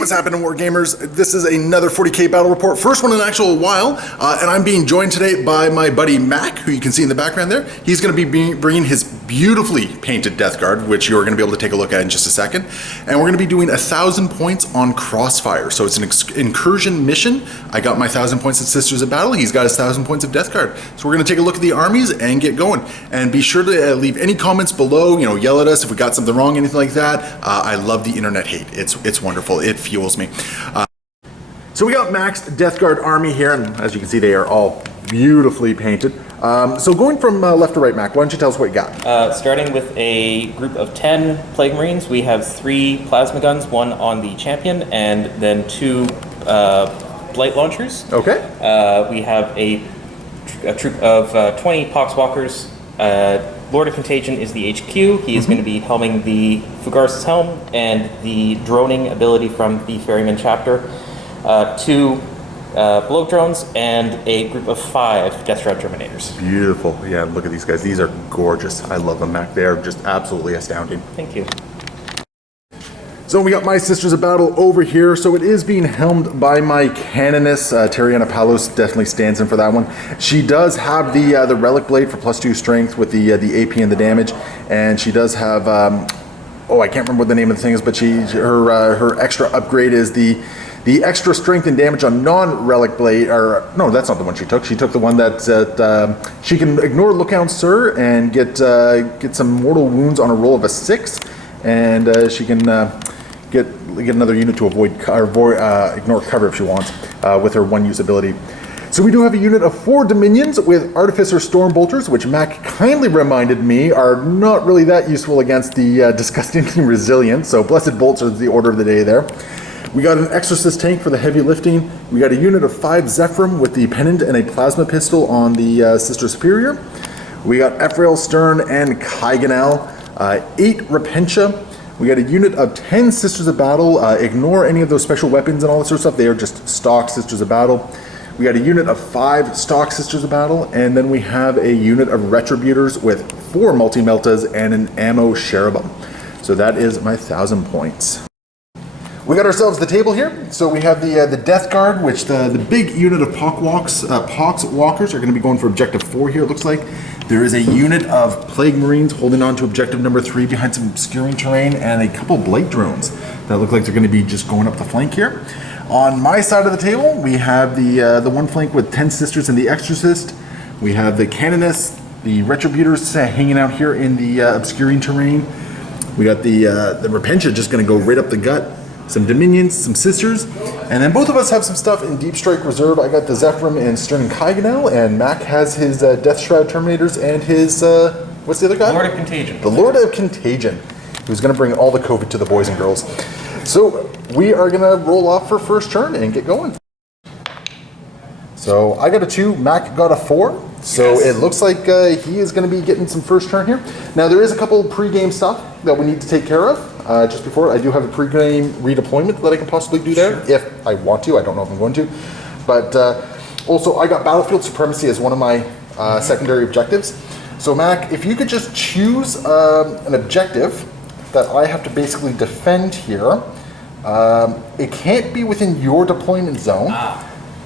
what's happening, Wargamers? This is another 40K battle report, first one in an actual while, and I'm being joined today by my buddy Mac, who you can see in the background there. He's going to be bringing his beautifully painted Deathguard, which you're going to be able to take a look at in just a second, and we're going to be doing 1,000 points on Crossfire. So it's an incursion mission. I got my 1,000 points at Sisters of Battle. He's got his 1,000 points of Deathguard. So we're going to take a look at the armies and get going. And be sure to leave any comments below. You know, yell at us if we got something wrong, anything like that. I love the internet hate. It's wonderful. It fuels me. So we got maxed Deathguard army here, and as you can see, they are all beautifully painted. So going from left to right, Mac, why don't you tell us what you got? Starting with a group of 10 Plague Marines, we have 3 plasma guns, 1 on the champion, and then 2 blight launchers. Okay. We have a troop of 20 Pox Walkers. Lord of Contagion is the HQ. He is going to be helming the Fugaris' helm and the droning ability from the Ferryman chapter. 2 blow drones and a group of 5 Death Shroud Terminators. Beautiful. Yeah, look at these guys. These are gorgeous. I love them, Mac. They are just absolutely astounding. Thank you. So we got my Sisters of Battle over here. So it is being helmed by my Canoness. Tariana Palos definitely stands in for that one. She does have the Relic Blade for +2 strength with the AP and the damage, and she does have oh, I can't remember what the name of the thing is, but her extra upgrade is the extra strength and damage on non-Relic Blade, or no, that's not the one she took. She took the one that she can ignore Lookout Sir and get some mortal wounds on a roll of a 6, and she can get another unit to ignore cover if she wants with her 1-use ability. So we do have a unit of 4 Dominions with Artificer Stormbolters, which Mac kindly reminded me are not really that useful against the disgustingly resilient. So Blessed Bolts are the order of the day there. We got an Exorcist tank for the heavy lifting. We got a unit of 5 Zephyrim with the pennant and a plasma pistol on the Sister Superior. We got Ephrael Stern and Kaiganel. 8 Repentia. We got a unit of 10 Sisters of Battle. Ignore any of those special weapons and all that sort of stuff. They are just stock Sisters of Battle. We got a unit of 5 stock Sisters of Battle. And then we have a unit of Retributors with 4 Multi-Meltas and an Ammo Cherubim. So that is my 1,000 points. We got ourselves the table here. So we have the Deathguard, which the big unit of Pox Walkers are going to be going for objective 4 here, it looks like. There is a unit of Plague Marines holding on to objective number 3 behind some obscuring terrain, and a couple Blight drones that look like they're going to be just going up the flank here. On my side of the table, we have the one flank with 10 Sisters and the Exorcist. We have the Canoness, the Retributors hanging out here in the obscuring terrain. We got the Repentia just going to go right up the gut. Some Dominions, some Sisters, and then both of us have some stuff in Deep Strike Reserve. I got the Zephyrim and Stern and Kaiganel, and Mac has his Death Shroud Terminators and his, what's the other guy? Lord of Contagion. The Lord of Contagion, who's going to bring all the COVID to the boys and girls. So we are going to roll off for first turn and get going. So I got a 2, Mac got a 4. So yes. It looks like he is going to be getting some first turn here. Now there is a couple pre-game stuff that we need to take care of. Just before, I do have a pre-game redeployment that I can possibly do there, sure, if I want to. I don't know if I'm going to. But also, I got Battlefield Supremacy as one of my secondary objectives. So Mac, if you could just choose an objective that I have to basically defend here. It can't be within your deployment zone.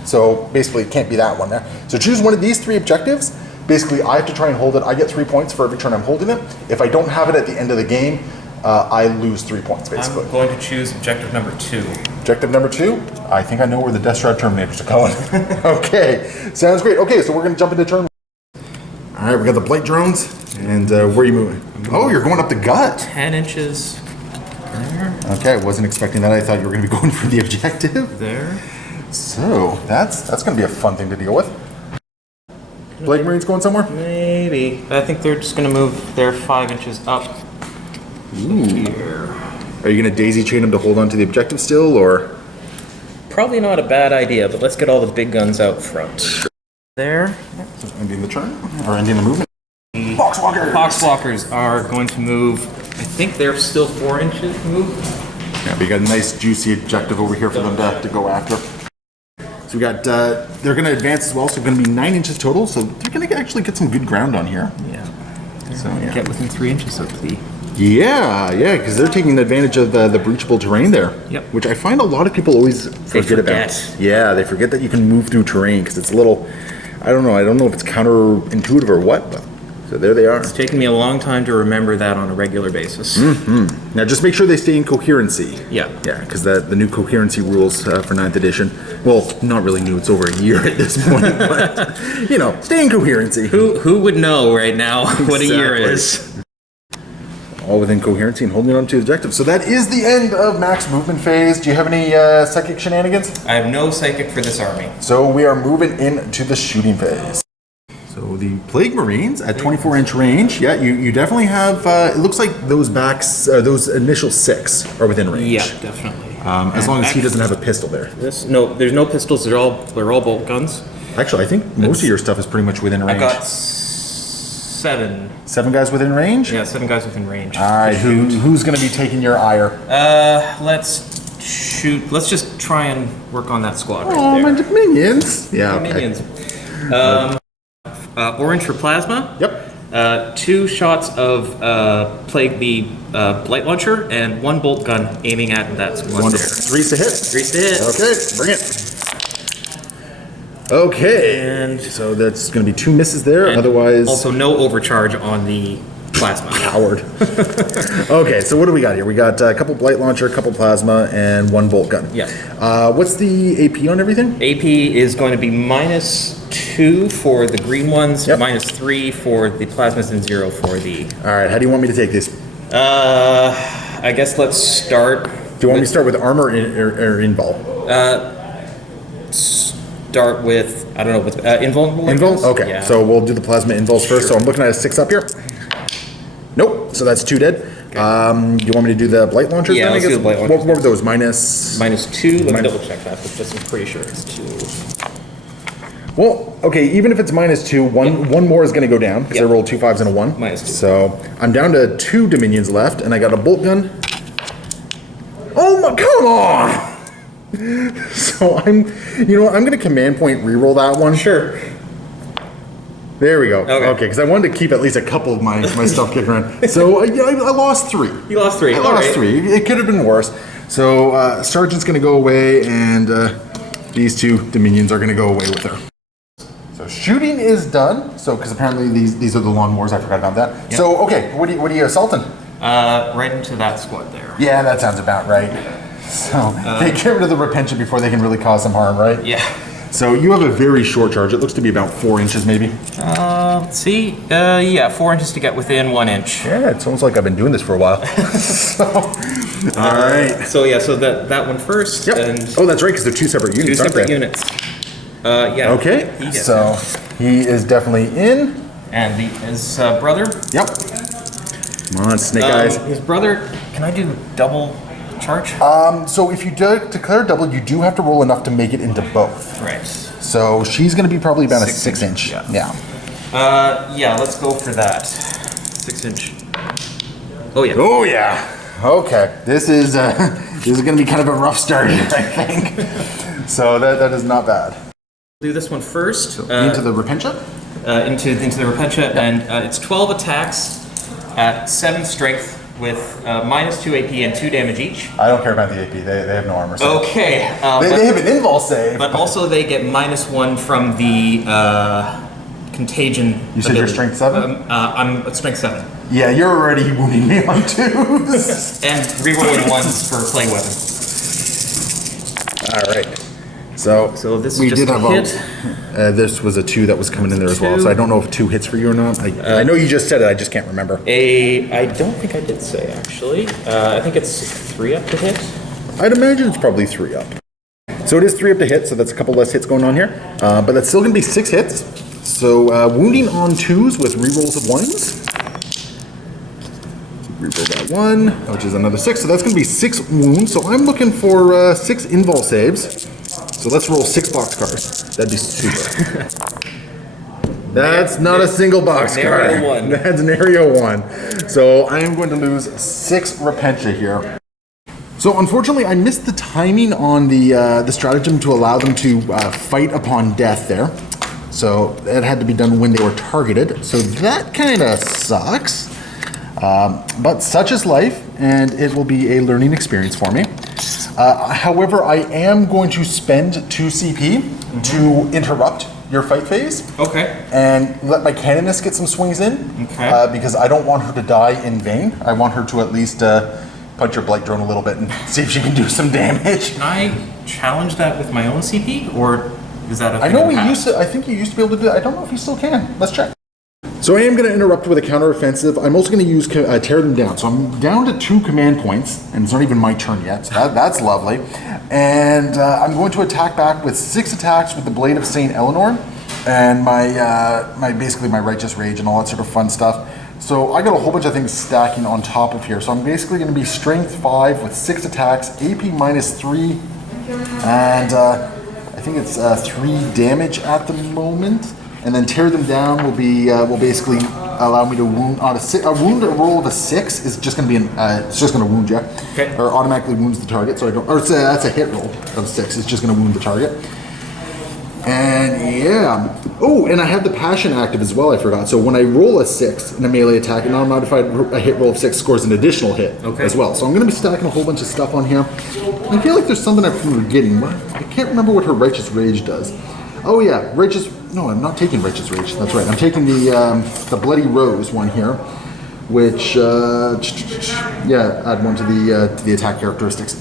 So basically, it can't be that one there. So choose one of these 3 objectives. Basically, I have to try and hold it. I get 3 points for every turn I'm holding it. If I don't have it at the end of the game, I lose 3 points, basically. I'm going to choose objective number 2. Objective number 2? I think I know where the Death Shroud Terminators are going. Okay, sounds great. Okay, so we're going to jump into turn. All right, we got the Blight drones. And where are you moving? Oh, you're going up the gut. 10 inches there. Okay, I wasn't expecting that. I thought you were going to be going for the objective. There. So, that's going to be a fun thing to deal with. Plague Marines going somewhere? Maybe. I think they're just going to move their 5 inches up. Ooh. Here. Are you going to daisy chain them to hold on to the objective still, or? Probably not a bad idea, but let's get all the big guns out front. There. So ending the turn, or ending the movement. The Pox Walkers! Pox Walkers are going to move, I think they're still 4 inches moved. Yeah, we got a nice juicy objective over here for them to go after. So we got, they're going to advance as well, so it's going to be 9 inches total, so they're going to actually get some good ground on here. Yeah. So yeah. Get within 3 inches of the Yeah, because they're taking advantage of the breachable terrain there. Yep. Which I find a lot of people always forget about. Yeah, they forget that you can move through terrain because it's a little, I don't know if it's counterintuitive or what, but so there they are. It's taken me a long time to remember that on a regular basis. Now just make sure they stay in coherency. Yeah. Yeah, because the new coherency rules for 9th edition, well, not really new, it's over a year at this point, but, stay in coherency. Who would know right now what a year is? All within coherency and holding on to the objective. So that is the end of Mac's movement phase. Do you have any psychic shenanigans? I have no psychic for this army. So we are moving into the shooting phase. So the Plague Marines at 24-inch range. Yeah, you definitely have, it looks like those those initial 6 are within range. Yeah, definitely. As long as he doesn't have a pistol there. There's no pistols. They're all bolt guns. Actually, I think most of your stuff is pretty much within range. I got 7. 7 guys within range? Yeah, 7 guys within range. All right, who's going to be taking your ire? Let's shoot. Let's just try and work on that squad right Oh, there. my minions. Yeah, My okay. minions. Orange for plasma. Yep. 2 shots of Plague Blight Launcher and 1 bolt gun aiming at that squad Wonderful. there. 3 to hit. 3 to hit. Okay, bring it. Okay, And so that's going to be 2 misses there. Otherwise, also no overcharge on the plasma. Howard. Okay, so what do we got here? We got a couple blight launcher, a couple plasma, and 1 bolt gun. Yeah. What's the AP on everything? AP is going to be -2 for the green ones, Yep. -3 for the plasmas, and 0 for the. All right, how do you want me to take this? I guess let's start. Do you want me to start with armor or invul? Start with, I don't know, with invulnerable. Invul? Okay, Yeah. so we'll do the plasma invuls first. So Sure. I'm looking at a 6 up here. Nope, so that's 2 dead. Okay. You want me to do the blight launchers Yeah, then, I let's guess? do the blight launchers. What were those, minus? -2. Let me double check that, but just I'm pretty sure it's 2. Well, okay, even if it's -2, one more is going to go down because Yep. I rolled 2 5s and a 1. -2. So I'm down to 2 Dominions left, and I got a bolt gun. Oh my, come on! So I'm going to command point reroll that one. Sure. There we go. Okay. Okay, because I wanted to keep at least a couple of my stuff kicking around. So I lost 3. You lost 3. I lost 3. It could have been worse. So Sergeant's going to go away, and these 2 Dominions are going to go away with her. So shooting is done. So because apparently these are the lawnmowers. I forgot about that. Yep. So okay, what are you assaulting? Right into that squad there. Yeah, that sounds about right. So they get rid of the repention before they can really cause some harm, right? Yeah. So you have a very short charge. It looks to be about 4 inches, maybe. Let's see. Yeah, 4 inches to get within 1 inch. Yeah, it's almost like I've been doing this for a while. So, all right. So yeah, so that one first. Yep. And Oh, that's right, because they're 2 separate units, 2 aren't separate they? units. Yeah. Okay. He gets So he is definitely in. And his brother. Yep. Come on, Snake Eyes. His brother. Can I do double charge? So if you declare double, you do have to roll enough to make it into both. Right. So she's going to be probably about a 6 6 inch. inch, Yeah. Yeah. Let's go for that. 6 inch. Oh yeah. Oh yeah. Okay. This is going to be kind of a rough start here, I think. So that is not bad. Do this one first. Into the Repentia? Into the Repentia, and it's 12 attacks at 7 strength with -2 AP and 2 damage each. I don't care about the AP. They have no armor. So. Okay. They have an invul save. But also they get -1 from the contagion. You said you're strength 7? I'm at strength 7. Yeah, you're already wounding me on 2s. And rerolling 1s for plague weapon. All right. So this is we just did a have hit. this was a 2 that was coming in there as well. 2. So I don't know if 2 hits for you or not. I know you just said it. I just can't remember. I don't think I did say actually. I think it's 3 up to hit. I'd imagine it's probably 3 up. So it is 3 up to hit. So that's a couple less hits going on here. But that's still going to be 6 hits. So wounding on 2s with rerolls of 1s. Reroll that 1, which is another 6. So that's going to be 6 wounds. So I'm looking for 6 invul saves. So let's roll 6 box cards. That'd be super. That's not a single box card. Area 1. That's an area 1. So I am going to lose 6 Repentia here. So unfortunately, I missed the timing on the stratagem to allow them to fight upon death there. So that had to be done when they were targeted. So that kind of sucks. But such is life, and it will be a learning experience for me. However, I am going to spend 2 CP to interrupt your fight phase. Okay. And let my Canonist get some swings in. Okay. Because I don't want her to die in vain. I want her to at least punch your Blight Drone a little bit and see if she can do some damage. Can I challenge that with my own CP, or is that a thing I know in the past? I think you used to be able to do that. I don't know if you still can. Let's check. So I am going to interrupt with a counteroffensive. I'm also going to use tear them down. So I'm down to 2 command points, and it's not even my turn yet. So that's lovely. And I'm going to attack back with 6 attacks with the Blade of Saint Eleanor, and basically my Righteous Rage and all that sort of fun stuff. So I got a whole bunch of things stacking on top of here. So I'm basically going to be Strength 5 with 6 attacks, AP -3, and I think it's 3 damage at the moment. And then tear them down will basically allow me to wound on a roll of a 6 is just going to be it's just going to wound you, okay. Or automatically wounds the target. So I don't, or that's a hit roll of 6. It's just going to wound the target. And yeah, oh, and I have the Passion active as well. I forgot. So when I roll a 6 in a melee attack, an unmodified a hit roll of 6 scores an additional hit as well. So I'm going to be stacking a whole bunch of stuff on here. I feel like there's something I'm forgetting. I can't remember what her Righteous Rage does. Oh yeah, No, I'm not taking Righteous Rage. That's right. I'm taking the Bloody Rose one here, which add one to the attack characteristics.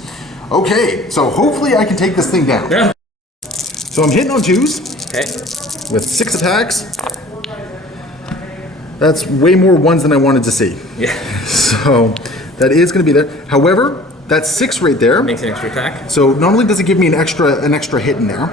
Okay, so hopefully I can take this thing down. Yeah. So I'm hitting on 2s. Okay. With 6 attacks. That's way more 1s than I wanted to see. Yeah. So that is going to be there. However, that's 6 right there. Makes an extra attack. So not only does it give me an extra hit in there,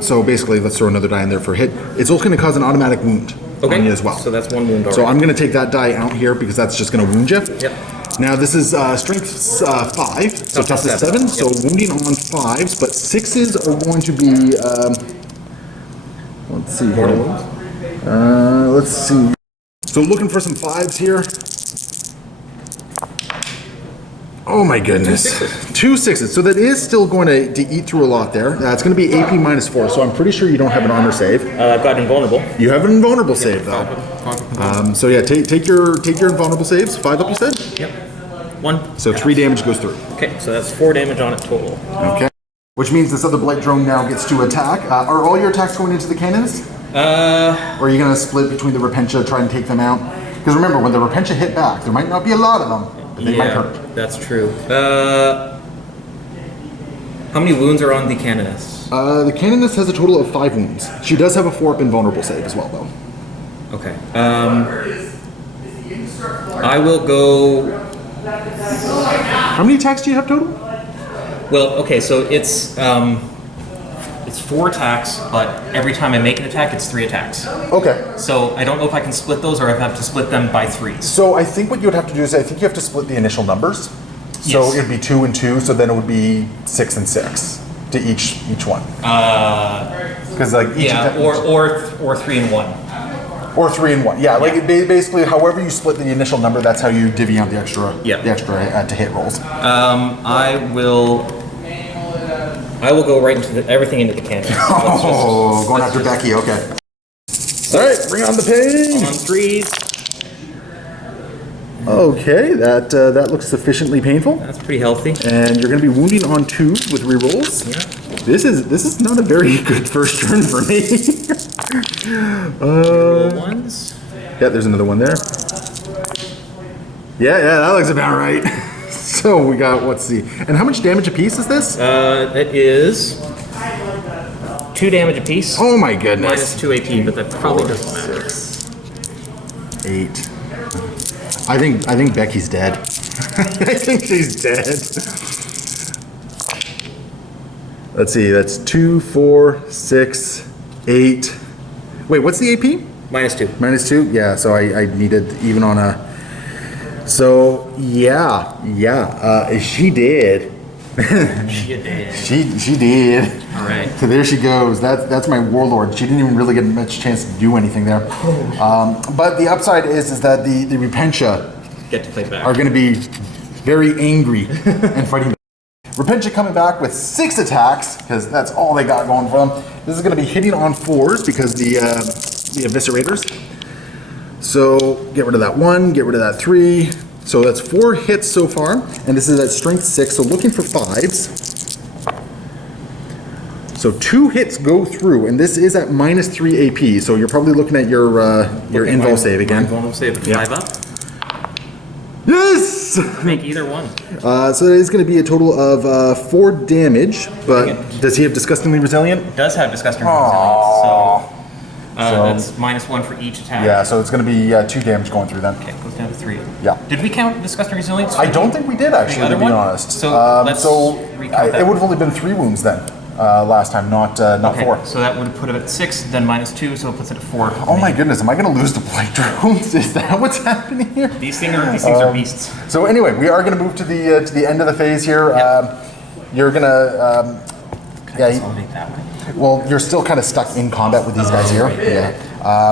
so basically let's throw another die in there for hit. It's also going to cause an automatic wound on you as well. So that's 1 wound already. So I'm going to take that die out here because that's just going to wound you. Yep. Now this is Strength 5, so toughness 7. So wounding on 5s, but 6s are going to be. Let's see here. Let's see. So looking for some 5s here. Oh my goodness. 2 6s. So that is still going to eat through a lot there. It's going to be AP -4, so I'm pretty sure you don't have an honor save. I've got invulnerable. You have an invulnerable save though. So yeah, take your invulnerable saves. 5 up, you said? Yep. 1. So 3 damage goes through. Okay, so that's 4 damage on it total. Okay. Which means this other Blight Drone now gets to attack. Are all your attacks going into the cannons? Or are you going to split between the Repentia, try and take them out? Because remember, when the Repentia hit back, there might not be a lot of them. But they might hurt. That's true. How many wounds are on the Canonist? The Canonist has a total of 5 wounds. She does have a 4-up invulnerable save as well, though. Okay. I will go. How many attacks do you have total? Well, okay, so it's 4 attacks, but every time I make an attack, it's 3 attacks. Okay. So I don't know if I can split those or if I have to split them by 3s. So I think what you would have to do is I think you have to split the initial numbers. So Yes. it'd be 2 and 2. So then it would be 6 and 6 to each one. Because like each attack, or 3 and 1. or 3 and 1. Yeah, like basically however you split the initial number, that's how you divvy out the extra to hit rolls. I will go right into everything into the cannon. Going after Becky. Okay. All right, bring on the pain. On 3s. Okay, that looks sufficiently painful. That's pretty healthy. And you're going to be wounding on 2s with rerolls. Yeah. This is not a very good first turn for me. Roll 1s. Yeah, there's another one there. Yeah, that looks about right. So we got, let's see. And how much damage apiece is this? It is 2 damage apiece. Oh my goodness. Minus 2 AP, but that probably doesn't matter. 8. I think Becky's dead. I think she's dead. Let's see, that's 2, 4, 6, 8. Wait, what's the AP? Minus 2. Minus 2? Yeah, so I needed even on a... So, yeah, she did. She did. She did. All right. So there she goes. That's my warlord. She didn't even really get much chance to do anything there. But the upside is that the Repentia Get to play back. are going to be very angry and fighting back. Repentia coming back with 6 attacks because that's all they got going for them. This is going to be hitting on 4s because the eviscerators. So get rid of that 1, get rid of that 3. So that's 4 hits so far, and this is at strength 6, so looking for 5s. So 2 hits go through, and this is at -3 AP, so you're probably looking at your invul save again. Invul save at 5 up. Yes! Make either one. So it is going to be a total of 4 damage, but does he have Disgustingly Resilient? It does have Disgusting Resilience, so that's -1 for each attack. Yeah, so it's going to be 2 damage going through then. Okay, it goes down to 3. Yeah. Did we count Disgusting Resilience? I don't think we did actually, to be honest. So let's recount that. It would have only been 3 wounds then last time, not 4. So that would have put it at 6, then -2, so it puts it at 4. Oh my goodness, am I going to lose the blight drones? Is that what's happening here? These things are beasts. So anyway, we are going to move to the end of the phase here. You're going to Consolidate that way. well, you're still kind of stuck in combat with these guys here. Yeah.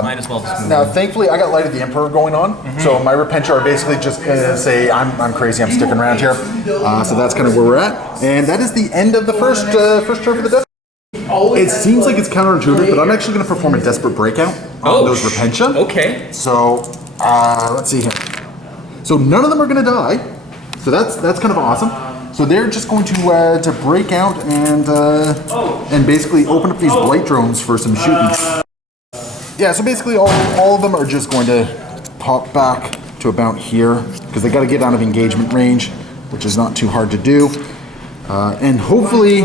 Might as well just move Now, on. thankfully, I got Light of the Emperor going on, so my Repentia are basically just going to say, I'm crazy, I'm sticking around here. So that's kind of where we're at. And that is the end of the first turn for the Death. It seems like it's counterintuitive, but I'm actually going to perform a Desperate Breakout on those Repentia. Okay. So, let's see here. So none of them are going to die. So that's kind of awesome. So they're just going to break out and basically open up these blight drones for some shooting. Yeah, so basically all of them are just going to pop back to about here because they got to get out of engagement range, which is not too hard to do. And hopefully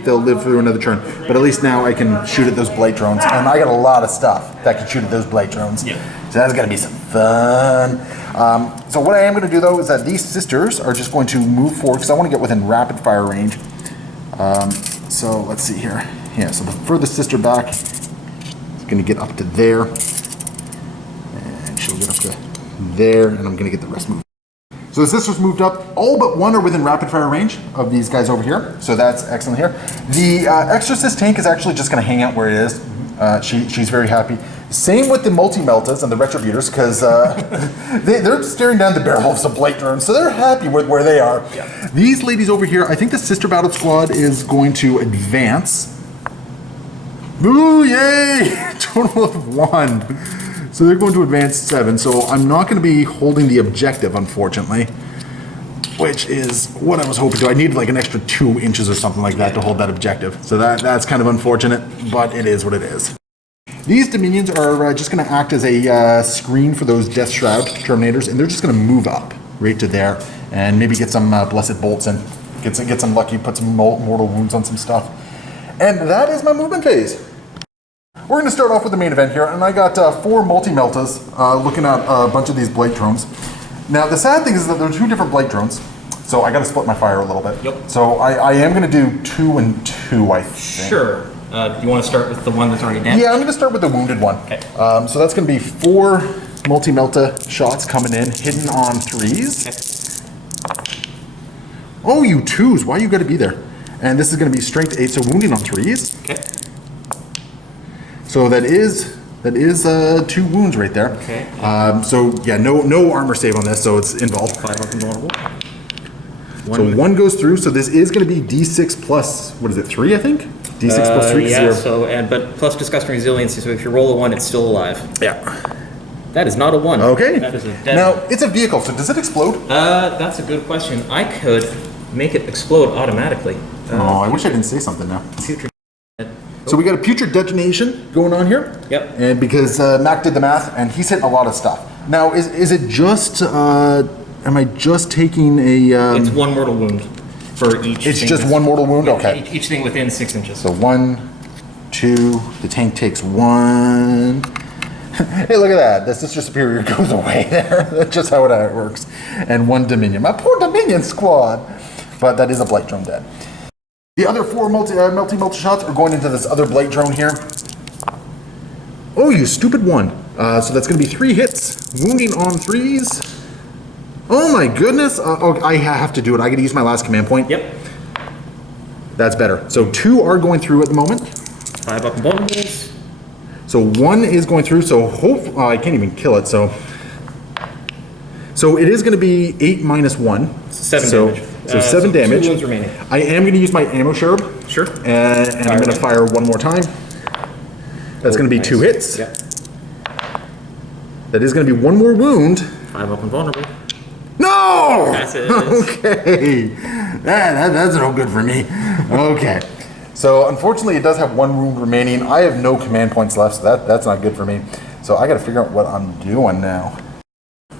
they'll live through another turn. But at least now I can shoot at those blight drones, and I got a lot of stuff that can shoot at those blight drones. Yeah. So that's gonna be some fun. So what I am gonna do though is that these sisters are just going to move forward because I want to get within rapid fire range. So let's see here. Yeah. So the furthest sister back is gonna get up to there, and she'll get up to there, and I'm gonna get the rest moved. So the sisters moved up. All but 1 are within rapid fire range of these guys over here. So that's excellent here. The Exorcist tank is actually just going to hang out where it is. She's very happy. Same with the Multi-Meltas and the Retributors because they're staring down the barrel of some blight drones. So they're happy with where they are. Yeah. These ladies over here, I think the Sister Battle Squad is going to advance. Ooh, yay! Total of 1. So they're going to advance 7, so I'm not going to be holding the objective, unfortunately, which is what I was hoping to. I needed like an extra 2 inches or something like that to hold that objective. So that's kind of unfortunate, but it is what it is. These Dominions are just going to act as a screen for those Death Shroud Terminators, and they're just going to move up right to there and maybe get some Blessed Bolts in. Get some lucky, put some mortal wounds on some stuff. And that is my movement phase. We're going to start off with the main event here, and I got 4 Multi-Meltas looking at a bunch of these blight drones. Now, the sad thing is that there are 2 different blight drones, so I got to split my fire a little bit. Yep. So I am going to do 2 and 2, I think. Sure. Do you want to start with the one that's already damaged? Yeah, I'm going to start with the wounded one. Okay. So that's going to be 4 Multi-Melta shots coming in, hidden on 3s. Okay. Oh, you 2s. Why you got to be there? And this is going to be strength 8, so wounding on 3s. Okay. So that is 2 wounds right there. Okay. So yeah, no armor save on this, so it's involved. 5 up invulnerable. So 1 goes through. So this is going to be D6 plus, what is it, 3? I think. D6 plus 3. Yeah. 0. So but plus Disgusting Resiliency. So if you roll a 1, it's still alive. Yeah. That is not a 1. Okay. That is a dead. Now it's a vehicle. So does it explode? That's a good question. I could make it explode automatically. I wish I didn't say something now. Future. So we got a putrid detonation going on here. Yep. And because Mac did the math, and he's hitting a lot of stuff. Now, is it just? Am I just taking a? It's 1 mortal wound for each. It's just 1 mortal wound. Okay. Each thing within 6 inches. So 1, 2. The tank takes 1. Hey, look at that. The Sister Superior goes away there. That's just how it works. And 1 Dominion. My poor Dominion squad. But that is a blight drone dead. The other 4 multi shots are going into this other blight drone here. Oh, you stupid 1. So that's going to be 3 hits. Wounding on 3s. Oh my goodness. I have to do it. I got to use my last command point. Yep. That's better. So 2 are going through at the moment. 5 up invulnerables. So 1 is going through. So I can't even kill it. So it is going to be 8 minus 1. 7 damage. So 7 damage. 2 wounds remaining. I am going to use my ammo sherb. Sure. And I'm going to fire 1 more time. That's going to be 2 hits. Yep. That is going to be one more wound. 5 up and vulnerable. No! Passes. Okay. That's no good for me. Okay. So unfortunately, it does have 1 wound remaining. I have no command points left, so that's not good for me. So I got to figure out what I'm doing now.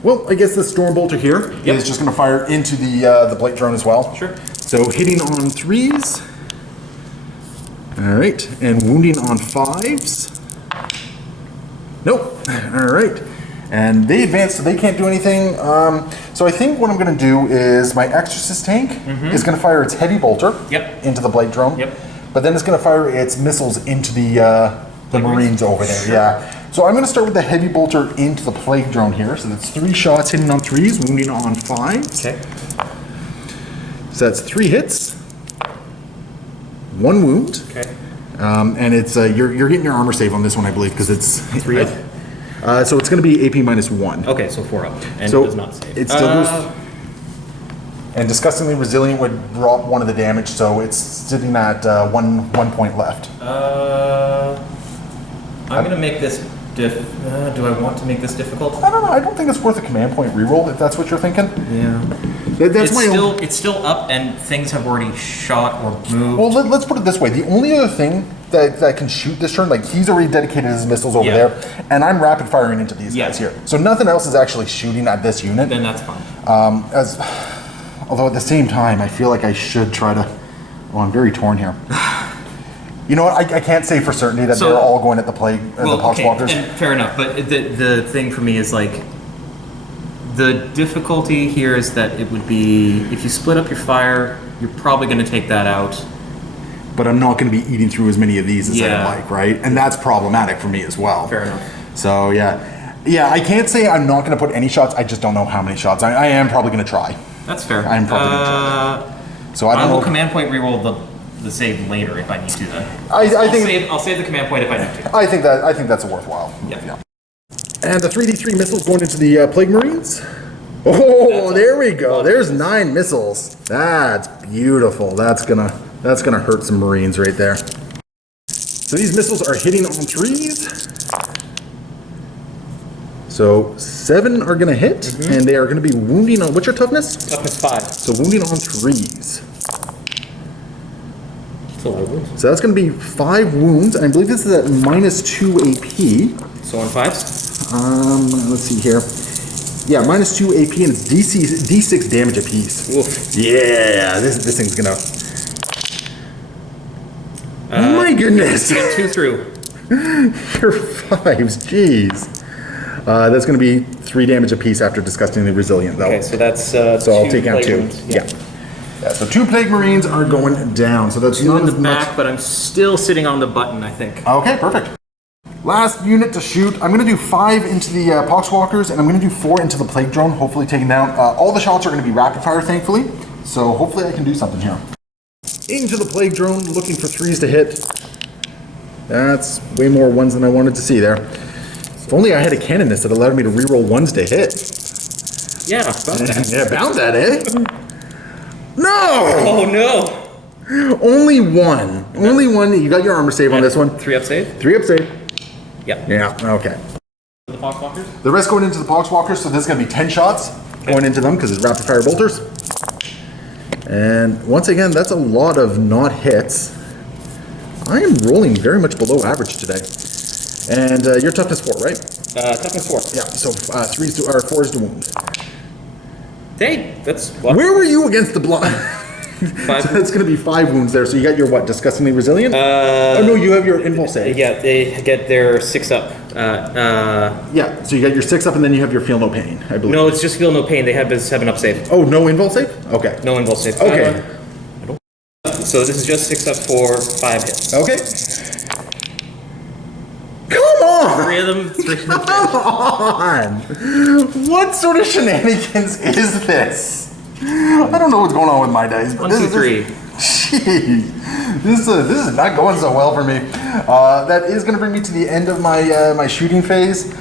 Well, I guess the Storm Bolter here is just going to fire into the Blade Drone as well. Sure. So hitting on 3s. All right, and wounding on 5s. Nope. All right. And they advance, so they can't do anything. So I think what I'm going to do is my Exorcist tank is going to fire its Heavy Bolter into the Blade Drone. Yep. But then it's going to fire its missiles into the Marines over there. Sure. Yeah. So I'm going to start with the Heavy Bolter into the Plague Drone here. So that's 3 shots hitting on 3s, wounding on 5s. Okay. So that's 3 hits, 1 wound. Okay. And it's you're getting your armor save on this one, I believe, because it's 3 up. So it's going to be AP -1. Okay, so 4 up. And So it does not save. it still goes. And Disgustingly Resilient would drop 1 of the damage, so it's sitting at 1 point left. I'm going to make this do I want to make this difficult? I don't know. I don't think it's worth a command point reroll if that's what you're thinking. Yeah. That's It's still up, and things have already shot or moved. Well, let's put it this way. The only other thing that can shoot this turn, like he's already dedicated his missiles over there, and I'm rapid firing into these guys here. So nothing else is actually shooting at this unit. Then that's fine. Although at the same time, I feel like I should try to. Well, I'm very torn here. You know what? I can't say for certainty that they're all going at the plague, the Pox Walkers. And fair enough. But the thing for me is like the difficulty here is that it would be if you split up your fire, you're probably going to take that out. But I'm not going to be eating through as many of these as I'd like, right? And that's problematic for me as well. Fair enough. So yeah, I can't say I'm not going to put any shots. I just don't know how many shots. I am probably going to try. That's fair. I'm probably going to try. So I will command point reroll the save later if I need to. Then I'll save the command point if I need to. I think that's a worthwhile. Yeah. And the 3d3 missiles going into the Plague Marines. Oh, there we go. There's 9 missiles. That's beautiful. That's gonna hurt some Marines right there. So these missiles are hitting on 3s. So 7 are gonna hit, and they are gonna be wounding on. What's your toughness? Toughness 5. So wounding on 3s. So that's going to be 5 wounds. I believe this is at -2 AP. So on 5s? Let's see here. Yeah, -2 AP, and it's D6 damage apiece. Oof. Yeah, this thing's gonna. Oh my goodness! You get 2 through. Your 5s, jeez. That's going to be 3 damage apiece after Disgustingly Resilient, though. Okay, so that's so I'll take out 2. Wounds. Yeah. So 2 Plague Marines are going down. So that's 2 not in the as much. back, but I'm still sitting on the button, I think. Okay, perfect. Last unit to shoot. I'm going to do 5 into the Pox Walkers, and I'm going to do 4 into the Plague Drone, hopefully taking down. All the shots are going to be rapid fire, thankfully. So hopefully I can do something here. Into the Plague Drone, looking for 3s to hit. That's way more 1s than I wanted to see there. If only I had a Canonist that allowed me to reroll 1s to hit. Yeah, about that. Yeah, about that, eh? No! Oh no! Only 1. Only 1. You got your armor save on this one. 3 up save? 3 up save. Yep. Yeah, okay. The Pox Walkers? The rest going into the Pox Walkers, so this is going to be 10 shots going into them because it's rapid fire bolters. And once again, that's a lot of not hits. I am rolling very much below average today. And your toughness 4, right? Toughness 4. Yeah, so 4s to wound. Hey, that's... Where were you against the block? So that's going to be 5 wounds there. So you got your what? Disgustingly Resilient? Oh no, you have your invul save. Yeah, they get their 6 up. Yeah, so you got your 6 up and then you have your Feel No Pain, I believe. No, it's just Feel No Pain. They have this 7 up save. Oh, no invul save? Okay. No invul save. Okay. So this is just 6 up for 5 hits. Okay. Come on! 3 of them. 3 of them. Come on! What sort of shenanigans is this? I don't know what's going on with my dice. But 1, 2, 3. Jeez, this is not going so well for me. That is going to bring me to the end of my my shooting phase.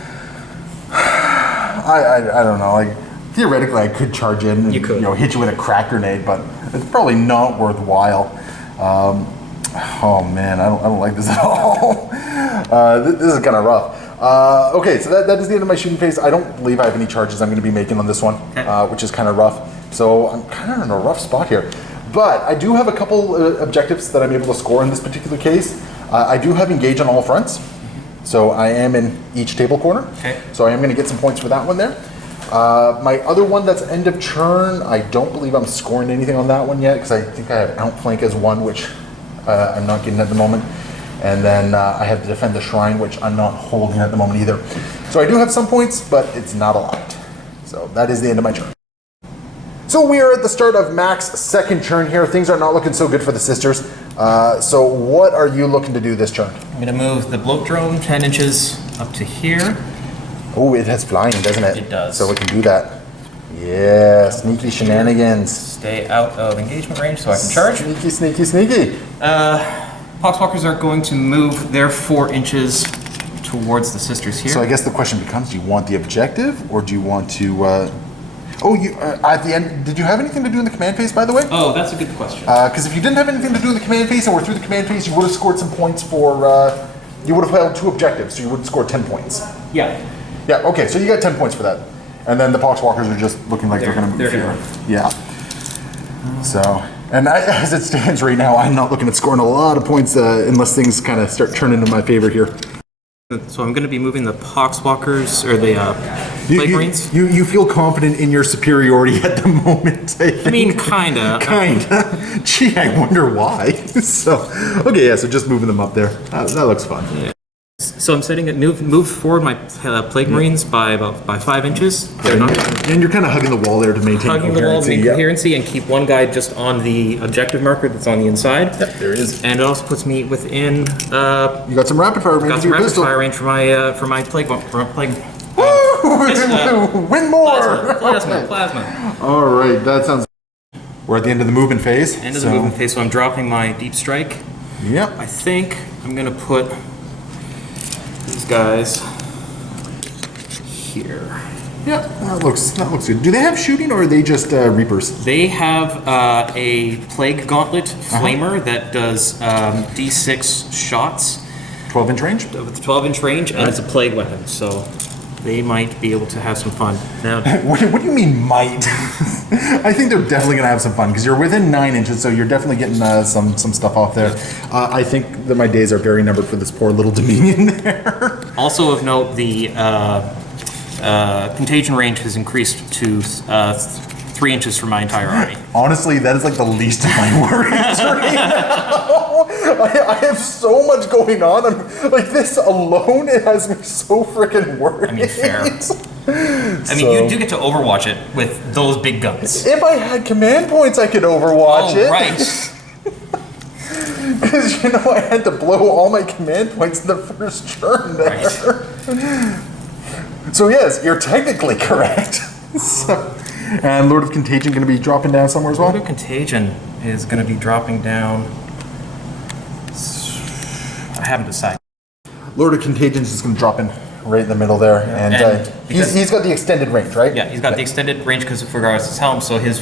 I don't know. Like theoretically, I could charge in and hit you with a crack grenade, but it's probably not worthwhile. Oh man, I don't like this at all. This is kind of rough. Okay, so that is the end of my shooting phase. I don't believe I have any charges I'm going to be making on this one, which is kind of rough. So I'm kind of in a rough spot here. But I do have a couple objectives that I'm able to score in this particular case. I do have engage on all fronts. So I am in each table corner. Okay. So I am going to get some points for that one there. My other one that's end of turn, I don't believe I'm scoring anything on that one yet because I think I have outflank as one, which I'm not getting at the moment. And then I have to defend the shrine, which I'm not holding at the moment either. So I do have some points, but it's not a lot. So that is the end of my turn. So we are at the start of Mac's second turn here. Things are not looking so good for the sisters. So what are you looking to do this turn? I'm going to move the bloat drone 10 inches up to here. Oh, it has flying, doesn't it? It does. So we can do that. Yeah, sneaky shenanigans. Stay out of engagement range so I can charge. Sneaky, sneaky, sneaky. Pox Walkers are going to move their 4 inches towards the sisters here. So I guess the question becomes, do you want the objective or do you want to... at the end, did you have anything to do in the command phase, by the way? Oh, that's a good question. Because if you didn't have anything to do in the command phase and were through the command phase, you would have scored some points for... you would have held 2 objectives, so you would have scored 10 points. Yeah. Yeah, okay, so you got 10 points for that. And then the Pox Walkers are just looking like they're going to move here. Yeah. So, and as it stands right now, I'm not looking at scoring a lot of points unless things kind of start turning in my favor here. So I'm going to be moving the Pox Walkers, or the Plague Marines. You feel confident in your superiority at the moment, I mean, kinda. Kinda. Gee, I wonder why. So, okay, yeah, so just moving them up there. That looks fun. Yeah. So I'm setting it, move forward my Plague Marines by 5 inches. They're not and you're kind of hugging the wall there to maintain hugging the wall, maintain coherency, and keep one guy just on the objective marker that's on the inside. Yep, there it is. And it also puts me within. You got some rapid fire range. Got some rapid fire range for my plague. Win more! Plasma. All right, that sounds. We're at the end of the movement phase. End of the movement phase. So I'm dropping my deep strike. Yep. I think I'm gonna put these guys here. Yeah, that looks good. Do they have shooting or are they just Reapers? They have a Plague Gauntlet Flamer that does D6 shots. 12-inch range? With 12-inch range, and it's a Plague weapon, so they might be able to have some fun. Now, what do you mean might? I think they're definitely going to have some fun because you're within 9 inches, so you're definitely getting some stuff off there. I think that my days are very numbered for this poor little Dominion there. Also of note, the contagion range has increased to 3 inches for my entire army. Honestly, that is like the least of my worries right now. I have so much going on. I'm like, this alone, it has me so freaking worried. I mean, fair. I mean, you do get to overwatch it with those big guns. If I had command points, I could overwatch it. Right. Because, I had to blow all my command points in the first turn there. Right. So yes, you're technically correct. And Lord of Contagion going to be dropping down somewhere as well? Lord of Contagion is going to be dropping down. I haven't decided. Lord of Contagion is just going to drop in right in the middle there. And he's got the extended range, right? Yeah, he's got the extended range because of Fugaris' helm, so his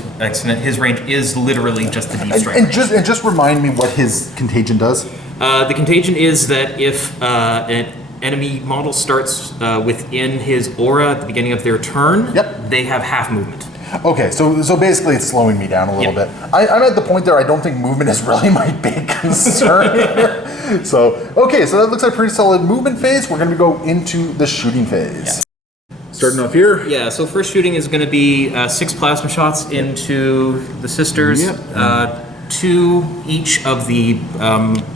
range is literally just the deep strike. And just remind me what his Contagion does. The Contagion is that if an enemy model starts within his aura at the beginning of their turn, they have half movement. Okay, so basically it's slowing me down a little bit. I'm at the point there I don't think movement is really my big concern here. So that looks like a pretty solid movement phase. We're going to go into the shooting phase. Yeah. Starting off here. Yeah, so first shooting is going to be 6 plasma shots into the sisters. Yep. 2 each of the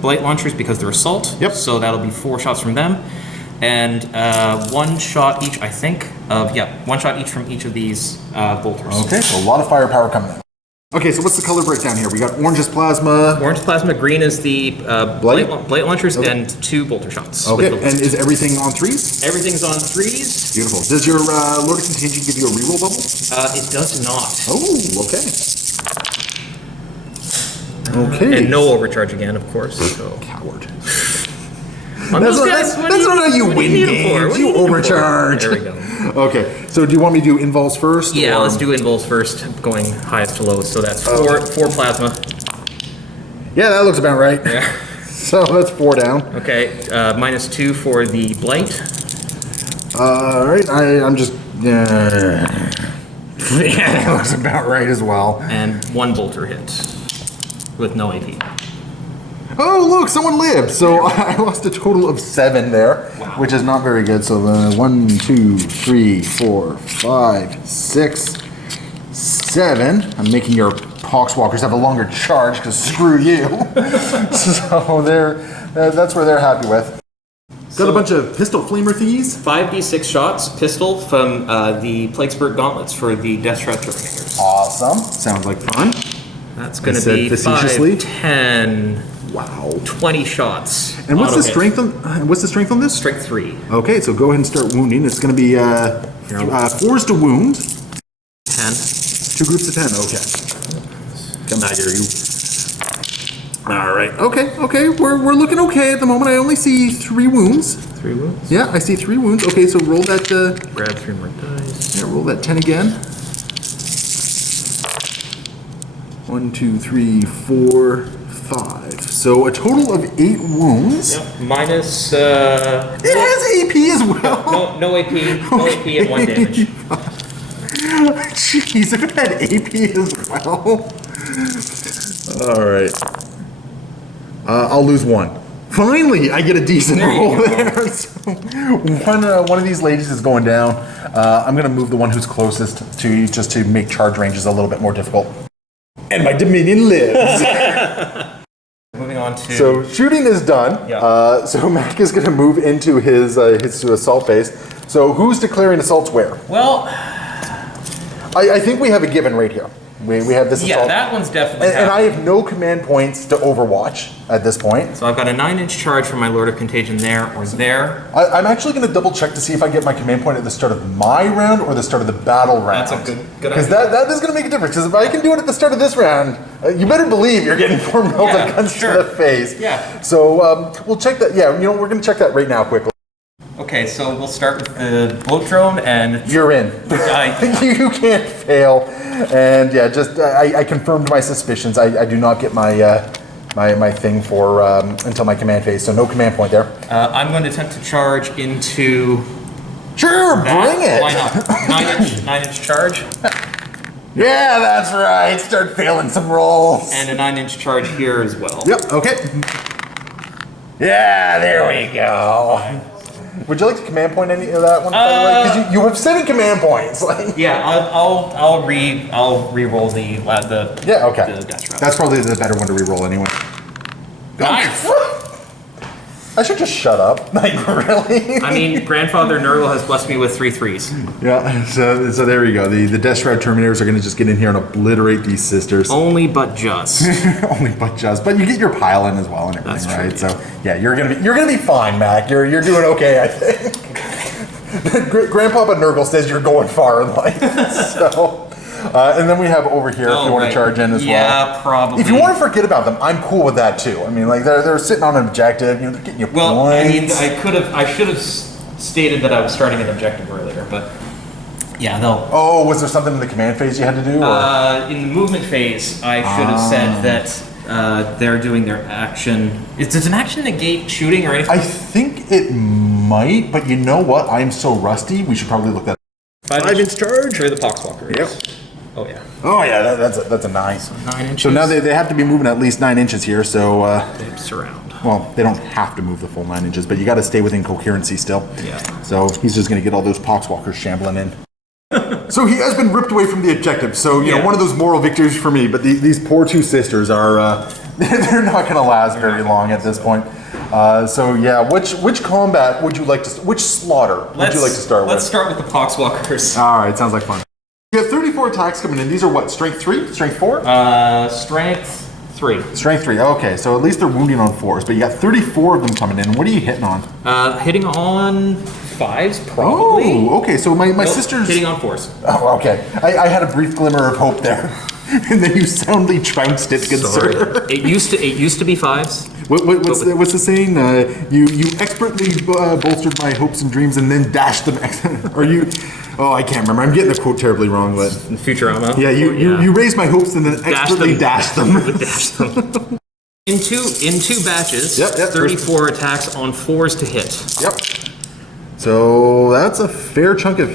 blight launchers because they're assault. Yep. So that'll be 4 shots from them. And 1 shot each, I think, 1 shot each from each of these bolters. Okay, so a lot of firepower coming in. Okay, so what's the color breakdown here? We got orange is plasma. Orange plasma, green is the blight launchers, and 2 bolter shots. Okay, and is everything on 3s? Everything's on 3s. Beautiful. Does your Lord of Contagion give you a reroll bubble? It does not. Oh, okay. Okay. And no overcharge again, of course. So. Coward. That's not how you win games. You overcharge. There we go. Okay, so do you want me to do invols first? Yeah, let's do invols first, going highest to lowest. So that's 4 plasma. Yeah, that looks about right. Yeah. So that's 4 down. Okay, -2 for the blight. Alright, I'm just... yeah, that looks about right as well. And 1 bolter hit with no AP. Oh, look, someone lived. So I lost a total of 7 there, which is not very good. So 1, 2, 3, 4, 5, 6, 7. I'm making your Pox Walkers have a longer charge because screw you. So that's where they're happy with. Got a bunch of pistol flamer thingies. 5d6 shots, pistol from the Plague Spirit Gauntlets for the Deathguard Terminators. Awesome. Sounds like fun. That's going to be 5, 10, wow, 20 shots. And what's the strength on? What's the strength on this? Strength 3. Okay, so go ahead and start wounding. It's going to be 4s to wound. 10. 2 groups of 10. Okay. Come out here, you. All right. Okay. We're looking okay at the moment. I only see 3 wounds. 3 wounds? Yeah, I see 3 wounds. Okay, so roll that. Grab 3 more dice. Yeah, roll that 10 again. 1, 2, 3, 4, 5. So a total of 8 wounds. Yep. Minus. It has AP as well. No AP. No AP and 1 damage. Jeez, if it had AP as well. All right. I'll lose 1. Finally, I get a decent roll there. So one of these ladies is going down. I'm going to move the one who's closest to you just to make charge ranges a little bit more difficult. And my Dominion lives. Moving on to... So shooting is done. Yeah. So Mac is going to move into his assault phase. So who's declaring assaults where? Well... I think we have a given right here. We have this assault. Yeah, that one's definitely and I have no command points to Overwatch at this point. So I've got a 9-inch charge from my Lord of Contagion there or there. I'm actually going to double check to see if I get my command point at the start of my round or the start of the battle round. That's a good idea. Because that is going to make a difference. Because if I can do it at the start of this round, you better believe you're getting 4 melted guns to the face. Yeah. So we'll check that. Yeah, we're going to check that right now quickly. Okay, so we'll start with the bloat drone and... You're in. You can't fail. And yeah, just I confirmed my suspicions. I do not get my my thing for until my command phase, so no command point there. I'm going to attempt to charge into... Sure, bring it. Why not? 9-inch charge. Yeah, that's right. Start failing some rolls. And a 9-inch charge here as well. Yep, okay. Yeah, there we go. Would you like to command point any of that one? Because you have 7 command points. Like. Yeah, I'll re-roll the yeah, okay. The death round. That's probably the better one to re-roll anyway. Nice. I should just shut up. Like really? I mean, Grandfather Nurgle has blessed me with 3 3s. Yeah. So there you go. The Deathguard Terminators are going to just get in here and obliterate these sisters. Only but just. Only but just. But you get your pile in as well and everything, That's right? true, So yeah, you're gonna be fine, Mac. You're doing okay, I think. Grandpapa Nurgle says you're going far in life. So. And then we have over here if you want to charge in as well. Yeah, probably. If you want to forget about them, I'm cool with that too. I mean, like they're sitting on an objective. They're getting you well, points. I mean, I should have stated that I was starting an objective earlier, but yeah, they'll. Oh, was there something in the command phase you had to do? In the movement phase, I should have said that they're doing their action. Does an action negate shooting or anything? I think it might, but you know what? I'm so rusty. We should probably look that. 5-inch charge for the Pox Walkers. Yep. Oh yeah. Oh yeah, that's a nice. 9 inches. So now they have to be moving at least 9 inches here. So they surround. Well, they don't have to move the full 9 inches, but you got to stay within coherency still. Yeah. So he's just going to get all those Pox Walkers shambling in. So he has been ripped away from the objective. So you know, one of those moral victories for me. But these poor 2 sisters are they're not going to last very long at this point. So yeah, which combat would you like to? Which slaughter would you like to start with? Let's start with the Pox Walkers. All right, sounds like fun. You have 34 attacks coming in. These are what? Strength 3? Strength 4? Strength 3. Strength 3. Okay, so at least they're wounding on 4s, but you got 34 of them coming in. What are you hitting on? Hitting on 5s, probably. Oh, okay. So my sister's hitting on 4s. Oh, okay. I had a brief glimmer of hope there, and then you soundly trounced it, good sir. It used to be 5s. What's the saying? You expertly bolstered my hopes and dreams and then dashed them. Or you? Oh, I can't remember. I'm getting the quote terribly wrong, but Futurama. Yeah, you raised my hopes and then expertly dashed them. Dashed them. In two batches. Yep. 34 attacks on 4s to hit. Yep. So So that's a fair chunk of...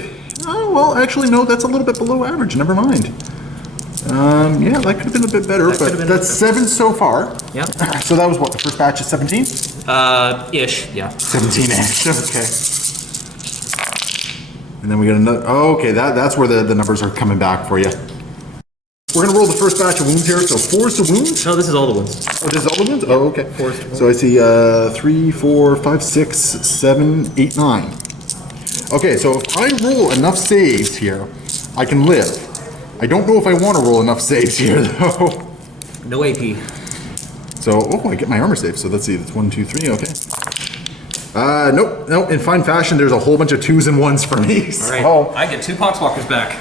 Oh, well, actually, no, that's a little bit below average. Never mind. Yeah, that could have been a bit better, but that's 7 so far. Yeah. So that was what, the first batch is 17? Ish, yeah. 17-ish, okay. And then we got another... Oh, okay, that's where the numbers are coming back for you. We're going to roll the first batch of wounds here, so 4's the wounds? No, this is all the wounds. Oh, this is all the wounds? Oh, okay. 4's the wounds. So I see 3, 4, 5, 6, 7, 8, 9. Okay, so if I roll enough saves here, I can live. I don't know if I want to roll enough saves here, though. No AP. So, oh, I get my armor save. So let's see, that's 1, 2, 3, okay. Nope. In fine fashion, there's a whole bunch of 2s and 1s for me. All right. So I get 2 Pox Walkers back.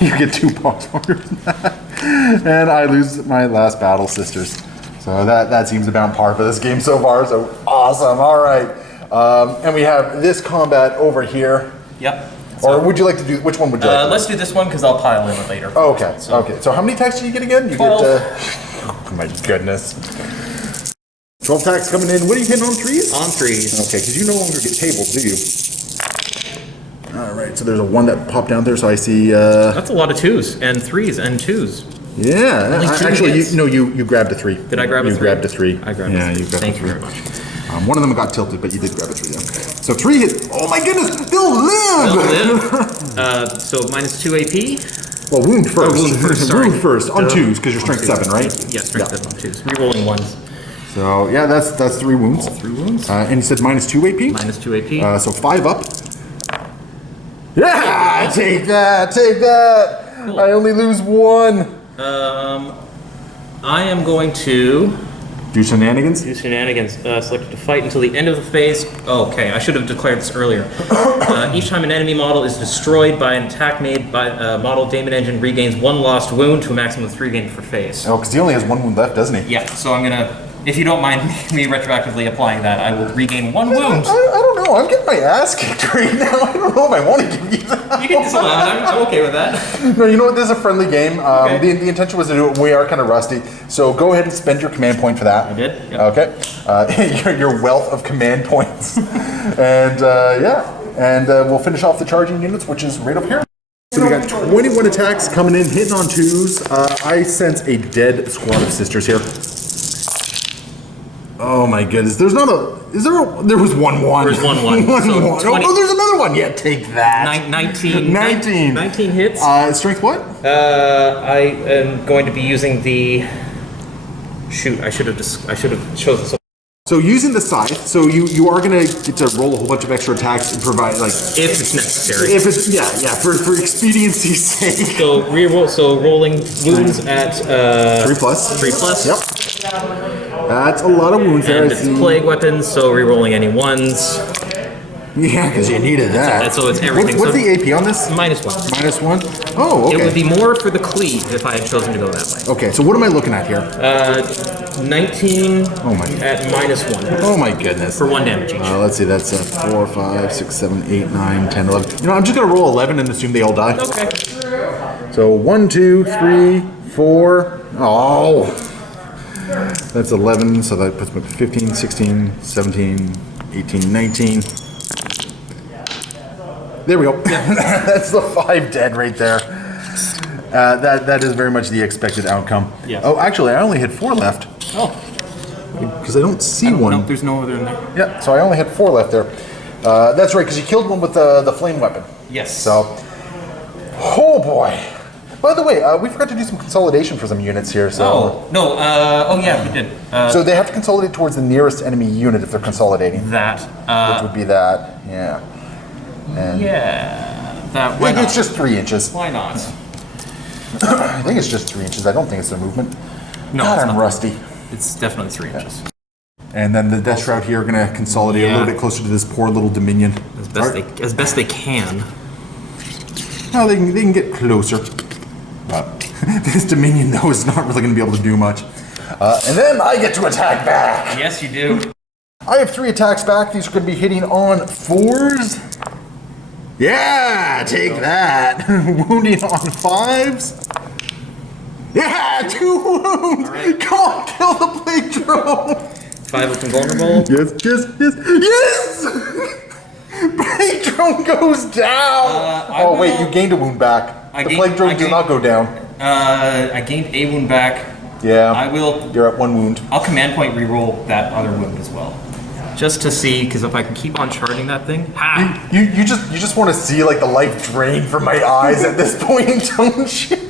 you get 2 Pox Walkers back. And I lose my last battle, sisters. So that seems about par for this game so far. So awesome. All right. And we have this combat over here. Yep. Or would you like to do, which one would you like to do? Let's do this one because I'll pile in it later. Oh, okay. Okay. So how many attacks do you get again? You 12. get, oh my goodness. 12 attacks coming in. What are you hitting on 3s? On 3s. Okay, because you no longer get tables, do you? All right, so there's a 1 that popped down there, so I see... That's a lot of 2s and 3s and 2s. Yeah, Only 2 actually, hits. you grabbed a 3. Did I grab a 3? You grabbed a 3. I grabbed yeah, a 3. you grabbed Thank a 3. you very much. One of them got tilted, but you did grab a 3, yeah. So 3 hits. Oh my goodness, they'll live! So minus 2 AP. Well, wound first. wound first, sorry. Wound first, on 2s, because you're strength 7, right? Yeah, strength 7 on 2s. Rerolling 1s. So, yeah, that's 3 wounds. All 3 wounds. And you said minus 2 AP? Minus 2 AP. So 5 up. Yeah, take that. Cool. I only lose 1. I am going to Do shenanigans? do shenanigans. Selected to fight until the end of the phase. Oh, okay, I should have declared this earlier. Each time an enemy model is destroyed by an attack made by a model, Daemon Engine regains 1 lost wound to a maximum of 3 gained per phase. Oh, because he only has 1 wound left, doesn't he? Yeah, so I'm gonna, if you don't mind me retroactively applying that, I will regain 1 wound. I don't know. I'm getting my ass kicked right now. I don't know if I want to give you that. You can disallow it. I'm okay with that. No, you know what? This is a friendly game. Okay. The intention was to do it. We are kind of rusty. So go ahead and spend your command point for that. I did? Yep. Okay. Your wealth of command points. And yeah. And we'll finish off the charging units, which is right up here. So we got 21 attacks coming in, hitting on 2s. I sense a dead squad of sisters here. Oh my goodness. There was 1-1. There was 1-1. 1-1. So Oh, there's another one. Yeah, take that. 19 hits. Strength what? I am going to be using the... Shoot, I should have chosen... So using the scythe, so you are gonna get to roll a whole bunch of extra attacks and provide like If it's necessary. if it's for expediency's sake. So rolling wounds at 3+. 3+. Yep. That's a lot of wounds there. And I it's see. plague weapons, so re-rolling any 1s. Yeah, because you needed that. So it's everything. What's So- the AP on this? -1. -1. Oh, okay. It would be more for the cleave if I had chosen to go that way. Okay, so what am I looking at here? 19 Oh my. at -1 Oh my goodness. for 1 damage each. Let's see, that's 4, 5, 6, 7, 8, 9, 10, 11. You know, I'm just gonna roll 11 and assume they all die. Okay. So 1, 2, 3, 4. Oh. That's 11, so that puts me at 15, 16, 17, 18, 19. There we go. That's the 5 dead right there. That is very much the expected outcome. Yes. Oh, actually, I only had 4 left. Oh. Because I don't see one. No, there's no other in there. Yeah, so I only had 4 left there. That's right, because you killed one with the flame weapon. Yes. So, oh boy. By the way, we forgot to do some consolidation for some units here. So, Oh, no, oh yeah, we did. so they have to consolidate towards the nearest enemy unit if they're consolidating. That, Which would be that, yeah. And that, why not? it's just 3 inches. Why not? I think it's just 3 inches. I don't think it's their movement. No, God, it's I'm not. rusty. It's definitely 3 inches. And then the Death Shroud here are going to consolidate a Yeah. little bit closer to this poor little Dominion. As best they can. No, they can get closer. But this Dominion, though, is not really going to be able to do much. And then I get to attack back. Yes, you do. I have 3 attacks back. These are going to be hitting on 4s. Yeah, take that. Wounding on 5s. Yeah, 2 wounds. Right. Come on, kill the plague drone. 5 open vulnerable. Yes. Plague drone goes down! Oh, wait, you gained a wound back. The plague drone does not go down. I gained a wound back. Yeah. I will. You're at 1 wound. I'll command point reroll that other wound as well. Just to see, because if I can keep on charging that thing. Ha! You just want to see like the life drain from my eyes at this point, don't you?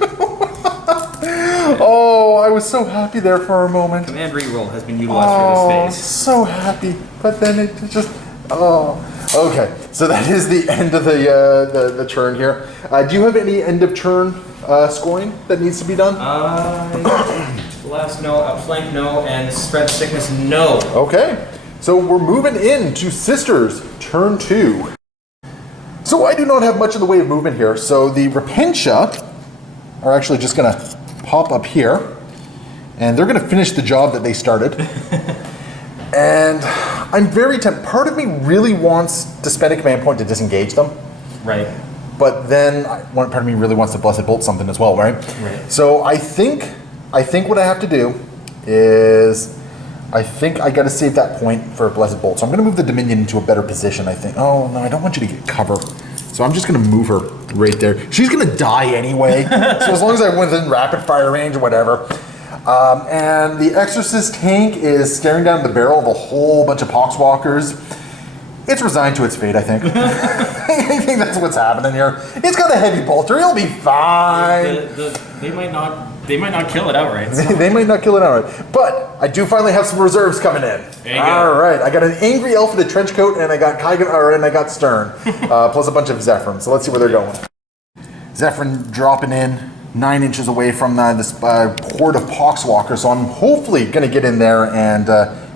Oh, I was so happy there for a moment. Command reroll has been utilized for this phase. So happy, but then it just okay. So that is the end of the turn here. Do you have any end of turn scoring that needs to be done? Blast no, outflank no, and spread sickness no. Okay, so we're moving into Sisters turn 2. So I do not have much in the way of movement here. So the Repentia are actually just gonna pop up here, and they're gonna finish the job that they started. And I'm very tempted. Part of me really wants to spend a command point to disengage them. Right. But then one part of me really wants to Blessed Bolt something as well, right? Right. So I think what I have to do is I think I got to save that point for a Blessed Bolt. So I'm going to move the Dominion into a better position, I think. Oh, no, I don't want you to get cover. So I'm just going to move her right there. She's going to die anyway. So as long as I'm within rapid fire range or whatever. And the Exorcist tank is staring down the barrel of a whole bunch of Pox Walkers. It's resigned to its fate, I think. I think that's what's happening here. It's got a heavy bolter. It'll be fine. They might not kill it outright. So. They might not kill it outright. But I do finally have some reserves coming in. There you go. All right. I got an Angry Elf in a trench coat, and I got and I got Stern, plus a bunch of Zephyrin. So let's see where they're going. Zephyrin dropping in 9 inches away from this horde of Pox Walkers. So I'm hopefully going to get in there and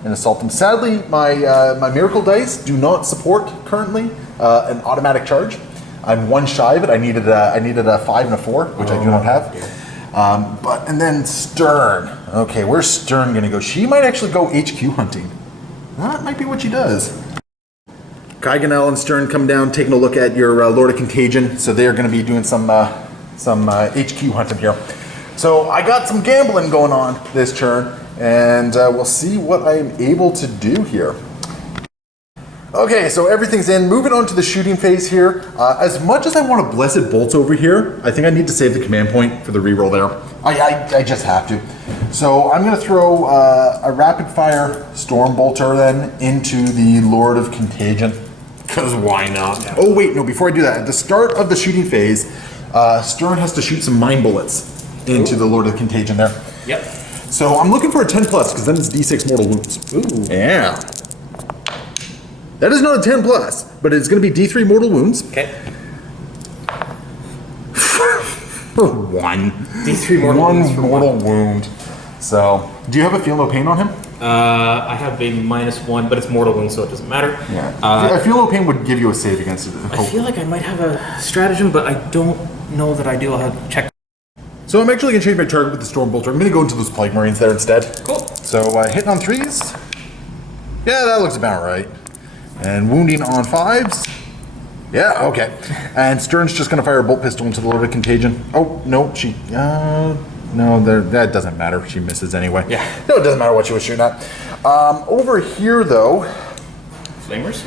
assault them. Sadly, my Miracle Dice do not support currently an automatic charge. I'm 1 shy of it. I needed a 5 and a 4, which I do not have. And then Stern. Okay, where's Stern gonna go? She might actually go HQ hunting. That might be what she does. Kaiganel and Stern come down, taking a look at your Lord of Contagion. So they are gonna be doing some HQ hunting here. So I got some gambling going on this turn, and we'll see what I'm able to do here. Okay, so everything's in. Moving on to the shooting phase here. As much as I want a Blessed Bolt over here, I think I need to save the command point for the reroll there. I just have to. So I'm going to throw a rapid fire Storm Bolter then into the Lord of Contagion. Because why not? Oh wait, no, before I do that, at the start of the shooting phase, Stern has to shoot some mine bullets into the Lord of Contagion there. Yep. So I'm looking for a 10 plus, because then it's D6 mortal wounds. Ooh. Yeah. That is not a 10 plus, but it's going to be D3 mortal wounds. Okay. 1. D3 mortal wounds. 1 mortal wound. So, do you have a feel no pain on him? I have a -1, but it's mortal wound, so it doesn't matter. Yeah. I feel no pain would give you a save against it. I feel like I might have a stratagem, but I don't know that I do. I'll have to check. So I'm actually going to change my target with the Storm Bolter. I'm going to go into those Plague Marines there instead. Cool. So hitting on 3s. Yeah, that looks about right. And wounding on 5s. Yeah, okay. And Stern's just going to fire a bolt pistol into the Lord of Contagion. Oh, no, she... no, that doesn't matter. She misses anyway. Yeah. No, it doesn't matter what she was shooting at. Over here, though... Flamers?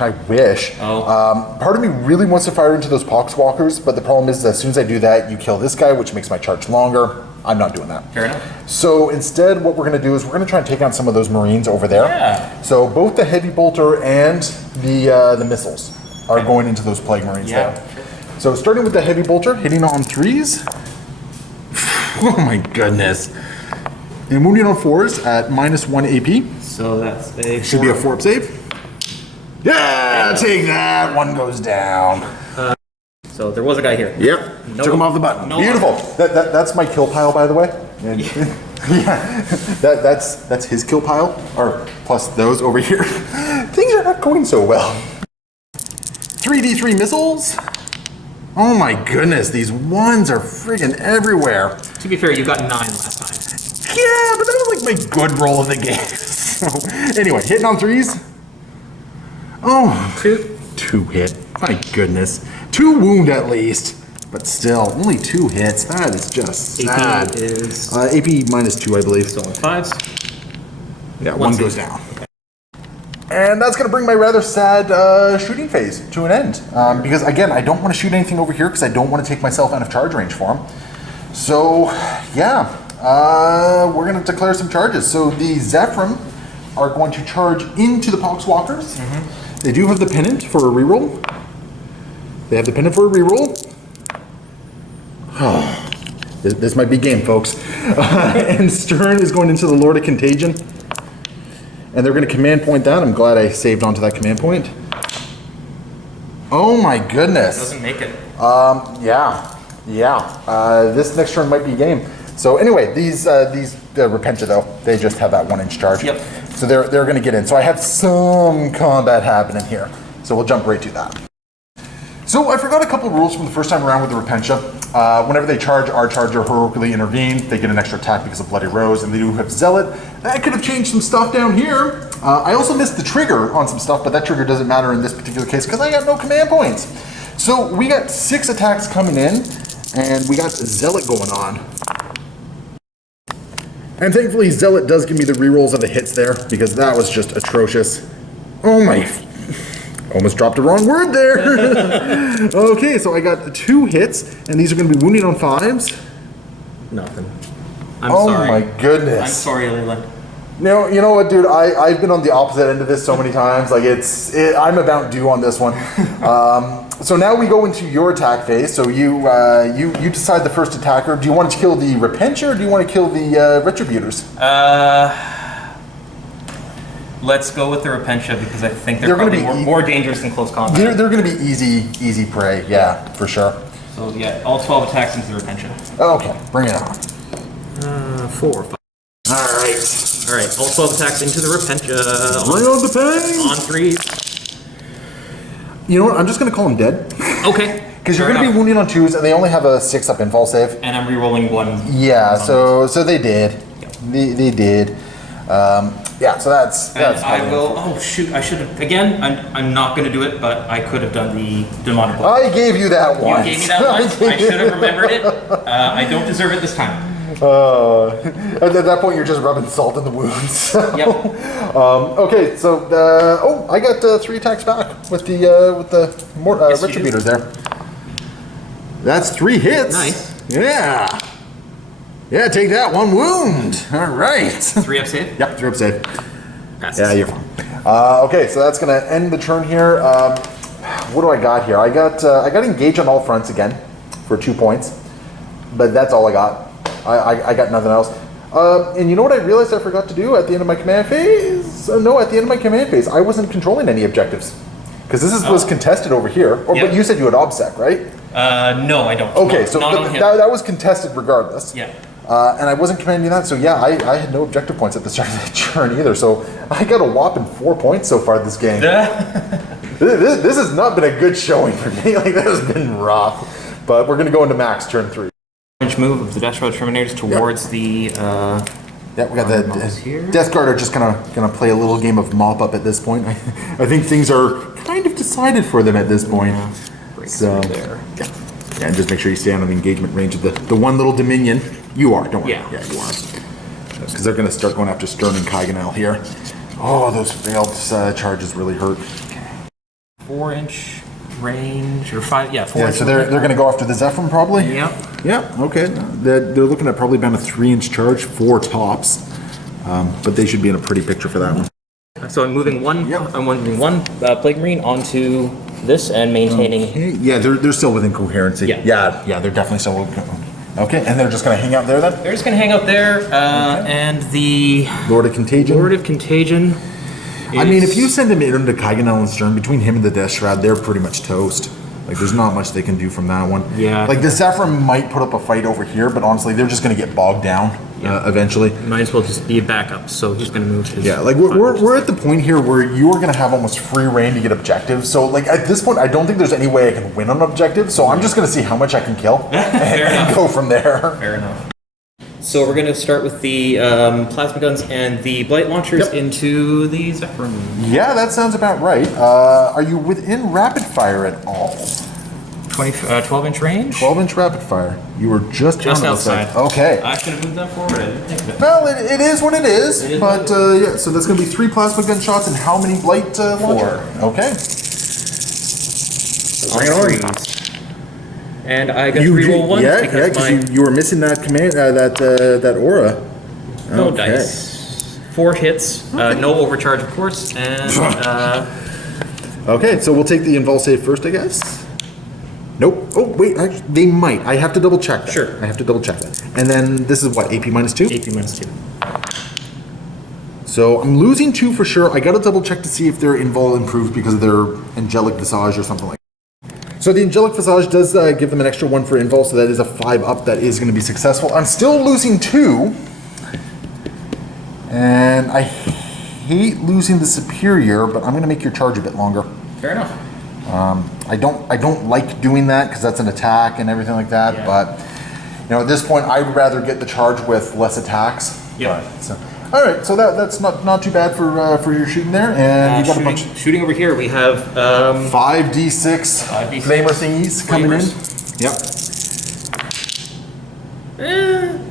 I wish. Oh. Part of me really wants to fire into those Pox Walkers, but the problem is as soon as I do that, you kill this guy, which makes my charge longer. I'm not doing that. Fair enough. So instead, what we're going to do is we're going to try and take on some of those Marines over there. Yeah. So both the Heavy Bolter and the missiles are going into those Plague Marines there. Sure. So starting with the Heavy Bolter, hitting on 3s. Oh my goodness. And wounding on 4s at -1 AP. So that's a... Should be a 4-up save. Yeah, take that. 1 goes down. So there was a guy here. Yep. No, Took him off the button. no Beautiful. That's my kill pile, by the way. And yeah. That's his kill pile, or plus those over here. Things are not going so well. 3d3 missiles. Oh my goodness, these 1s are friggin' everywhere. To be fair, you got 9 last time. Yeah, but that was like my good roll of the game. So anyway, hitting on 3s. Oh, 2 hit. My goodness. 2 wound at least. But still, only 2 hits. That is just sad. AP is... AP -2, I believe. So on 5s. Yeah, 1 goes down. And that's going to bring my rather sad shooting phase to an end. Because, again, I don't want to shoot anything over here because I don't want to take myself out of charge range for him. So, yeah, we're going to declare some charges. So the Zephyrim are going to charge into the Pox Walkers. Mm-hmm. They do have the pennant for a reroll. They have the pennant for a reroll. Oh, this might be game, folks. And Stern is going into the Lord of Contagion. And they're going to command point that. I'm glad I saved onto that command point. Oh my goodness. Doesn't make it. Yeah. This next turn might be game. So anyway, these Repentia though, they just have that 1-inch charge. Yep. So they're going to get in. So I have some combat happening here. So we'll jump right to that. So I forgot a couple rules from the first time around with the Repentia. Whenever they charge, our charger heroically intervened. They get an extra attack because of Bloody Rose, and they do have Zealot. That could have changed some stuff down here. I also missed the trigger on some stuff, but that trigger doesn't matter in this particular case because I got no command points. So we got 6 attacks coming in, and we got Zealot going on. And thankfully, Zealot does give me the rerolls of the hits there because that was just atrocious. Oh my... Almost dropped the wrong word there. Okay, so I got 2 hits, and these are going to be wounding on 5s. Nothing. I'm sorry. Oh my goodness. I'm sorry, Leland. No, you know what, dude? I've been on the opposite end of this so many times. Like I'm about due on this one. So now we go into your attack phase. So you decide the first attacker. Do you want to kill the Repentia or do you want to kill the Retributors? Let's go with the Repentia because I think they're probably more dangerous in close combat. They're going to be easy prey. Yeah, for sure. So yeah, all 12 attacks into the Repentia. Okay, bring it on. 4 or 5. All right, all 12 attacks into the Repentia. Bring on the pain. On 3s. You know what? I'm just going to call them dead. Okay. Because you're going to be wounding on 2s, and they only have a 6-up infall save. And I'm re-rolling 1. Yeah, so they did. Yep. They did. Yeah, so that's I will. Oh shoot! I should have. Again, I'm not going to do it, but I could have done the demonic. I gave you that one. You gave me that once. I should have remembered it. I don't deserve it this time. At that point, you're just rubbing salt in the wounds. Yep. Okay, so I got 3 attacks back with the Yes, Retributors there. That's 3 hits. Nice. Yeah. Yeah, take that, 1 wound. All right. 3-up save? Yep, 3-up save. Passes. Yeah, you're fine. Okay, so that's gonna end the turn here. What do I got here? I got engage on all fronts again for 2 points, but that's all I got. I got nothing else. And you know what I realized I forgot to do at the end of my command phase? No, at the end of my command phase, I wasn't controlling any objectives because this was contested over here. But you said you had OBSEC, right? No, I don't. Okay, so that was contested regardless. Yeah. And I wasn't commanding that, so yeah, I had no objective points at the start of the turn either. So I got a whopping 4 points so far this game. This has not been a good showing for me. Like, that has been rough. But we're going to go into max turn 3. Move of the Dash Road Terminators towards the. Yeah, we got the Deathguard are just gonna play a little game of mop up at this point. I think things are kind of decided for them at this point. So there. Yeah, and just make sure you stay out of the engagement range of the one little Dominion. You are, don't worry. Yeah, you are. Because they're gonna start going after Stern and Kaiganel here. Oh, those failed charges really hurt. Okay. 4-inch range or 5? Yeah, 4. Yeah, so they're gonna go after the Zephyr probably. Yep. Yeah. Okay. They're looking at probably about a 3-inch charge, 4 tops, but they should be in a pretty picture for that one. So I'm moving one. Yep. I'm moving 1 Plague Marine onto this and maintaining. Okay. Yeah, they're still within coherency. Yeah. Yeah, they're definitely still within. Okay, and they're just gonna hang out there then. They're just gonna hang out there, and the Lord of Contagion. Lord of Contagion. I mean, if you send him into Kaiganel and Stern, between him and the Death Shroud, they're pretty much toast. Like, there's not much they can do from that one. Yeah. Like, the Zephyr might put up a fight over here, but honestly, they're just going to get bogged down eventually. Might as well just be a backup, so he's going to move his... Yeah, like, we're at the point here where you are going to have almost free reign to get objectives. So, like, at this point, I don't think there's any way I can win on objectives, so I'm just going to see how much I can kill and go from there. Fair enough. So we're going to start with the plasma guns and the blight launchers into the Zephyr. Yeah, that sounds about right. Are you within rapid fire at all? 12-inch range. 12-inch rapid fire. You were just outside. Okay. I should have moved that forward. I didn't think of it. Well, it is what it is. It is but yeah, so that's going to be 3 plasma gunshots and how many blight launcher? 4. Okay. Bring it on. And I got to reroll once because you were missing that command, that aura. No dice. 4 hits. No overcharge, of course. And okay, so we'll take the invul save first, I guess. Nope. Oh wait, they might. I have to double check that. Sure. I have to double check that. And then this is what, AP -2? AP -2. So I'm losing 2 for sure. I got to double check to see if their invul improved because of their angelic visage or something like that. So the angelic visage does give them an extra 1 for invul, so that is a 5 up. That is going to be successful. I'm still losing 2, and I hate losing the superior, but I'm going to make your charge a bit longer. Fair enough. I don't like doing that because that's an attack and everything like that. Yeah. But you know, at this point, I'd rather get the charge with less attacks. Yeah. So, all right, so that's not too bad for your shooting there, and you got a bunch. Shooting over here, we have 5d6 flamer thingies coming in. Yep.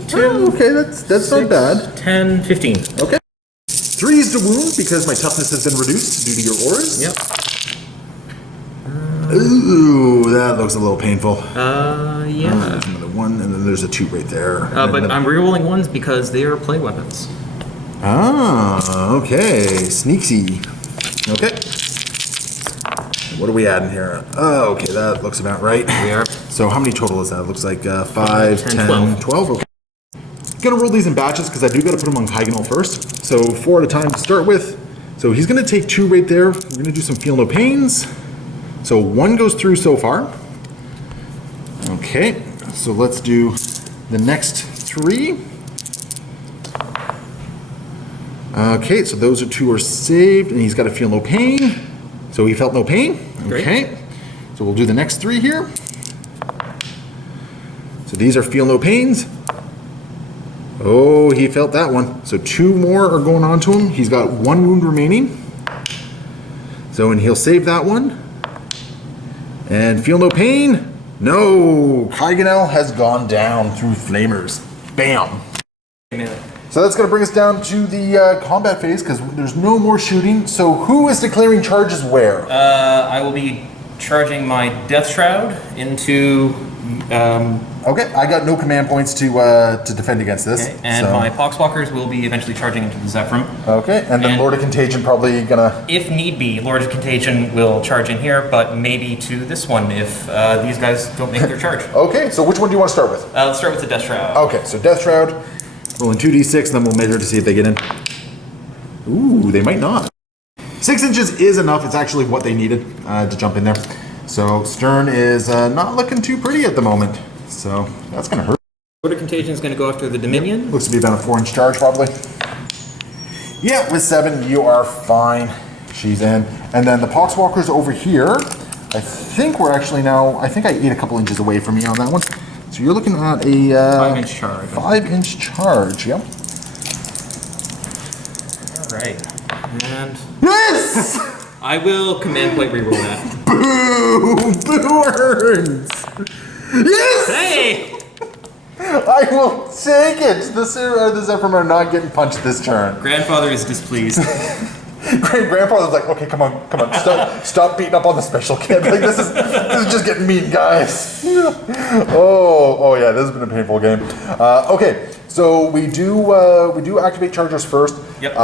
2. Oh, okay, that's 6, not bad. 10, 15. Okay. 3 is the wound because my toughness has been reduced due to your auras. Yep. Ooh, that looks a little painful. Yeah. There's another 1, and then there's a 2 right there. But I'm rerolling 1s because they are play weapons. Ah, okay. Sneaksy. Okay. What are we adding here? Oh, okay, that looks about right. We are. So how many total is that? It looks like 5, 10, 12. Okay. Gonna roll these in batches because I do gotta put them on Kygonal first. So 4 at a time to start with. So he's gonna take 2 right there. We're gonna do some feel no pains. So 1 goes through so far. Okay, so let's do the next 3. Okay, so those 2 are saved, and he's got to feel no pain. So he felt no pain. Great. Okay, so we'll do the next 3 here. So these are feel no pains. Oh, he felt that one. So 2 more are going on to him. He's got 1 wound remaining. So, and he'll save that one. And feel no pain. No, Kygonal has gone down through flamers. Bam. So that's going to bring us down to the combat phase because there's no more shooting. So who is declaring charges where? I will be charging my Death Shroud into... Okay, I got no command points to defend against this. Okay. And so. my Pox Walkers will be eventually charging into the Zephyr. Okay, and then Lord of Contagion probably gonna... If need be, Lord of Contagion will charge in here, but maybe to this one if these guys don't make their charge. Okay, so which one do you want to start with? Let's start with the Death Shroud. Okay, so Death Shroud, rolling 2d6, and then we'll measure to see if they get in. Ooh, they might not. 6 inches is enough. It's actually what they needed to jump in there. So Stern is not looking too pretty at the moment. So that's going to hurt. Lord of Contagion is going to go after the Dominion. Looks to be about a 4-inch charge probably. Yeah, with 7, you are fine. She's in. And then the Pox Walkers over here, I think we're actually now, I think I ate a couple inches away from you on that one. So you're looking at a 5-inch charge. 5-inch charge, yep. All right. And Yes! I will command point reroll that. Boo! Boo earns! Yes! Hey! I will take it! The Zephyr are not getting punched this turn. Grandfather is displeased. Grandfather's like, okay, come on, stop beating up on the special kid. Like this is just getting mean, guys. Oh yeah, this has been a painful game. Okay, so we do activate chargers first. Yep.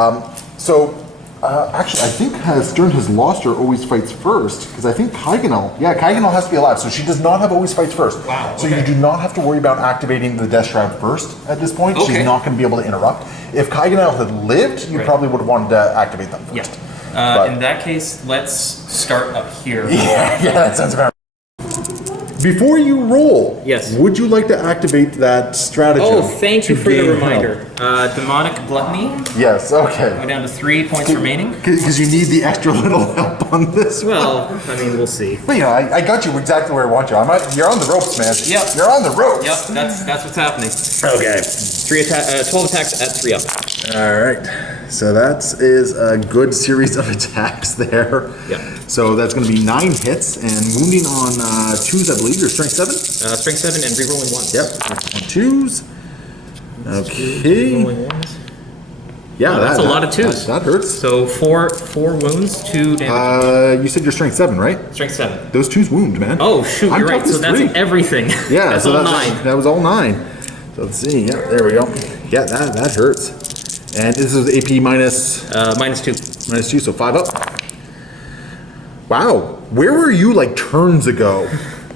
Actually, I think Stern has lost her always fights first because I think Kygonal has to be alive, so she does not have always fights first. Wow. So okay. you do not have to worry about activating the Death Shroud first at this point. Okay. She's not going to be able to interrupt. If Kygonal had lived, you probably would have wanted to activate them first. Yeah. In that case, let's start up here. Yeah, that sounds about right. Before you roll, yes, would you like to activate that stratagem? Oh, thank you for the reminder. Demonic Gluttony. Yes, okay. Go down to 3 points remaining. Because you need the extra little help on this Well, I mean, we'll see. But I got you exactly where I want you. You're on the ropes, man. Yep. You're on the ropes. Yep, that's what's happening. Okay. 12 attacks at 3 up. All right. So that is a good series of attacks there. Yep. So that's going to be 9 hits and wounding on 2s, I believe. Your strength 7? Strength 7 and rerolling 1s. Yep. On 2s. Okay. Rerolling 1s. Yeah, that's a lot of 2s. That hurts. So 4 wounds, 2 damage. You said your strength 7, right? Strength 7. Those 2s wound, man. Oh shoot, I'm you're right. tough So as that's 3. everything. Yeah, that's so all that's 9. That was all 9. So let's see. Yeah, there we go. Yeah, that hurts. And this is AP minus -2. -2, so 5 up. Wow, where were you like turns ago?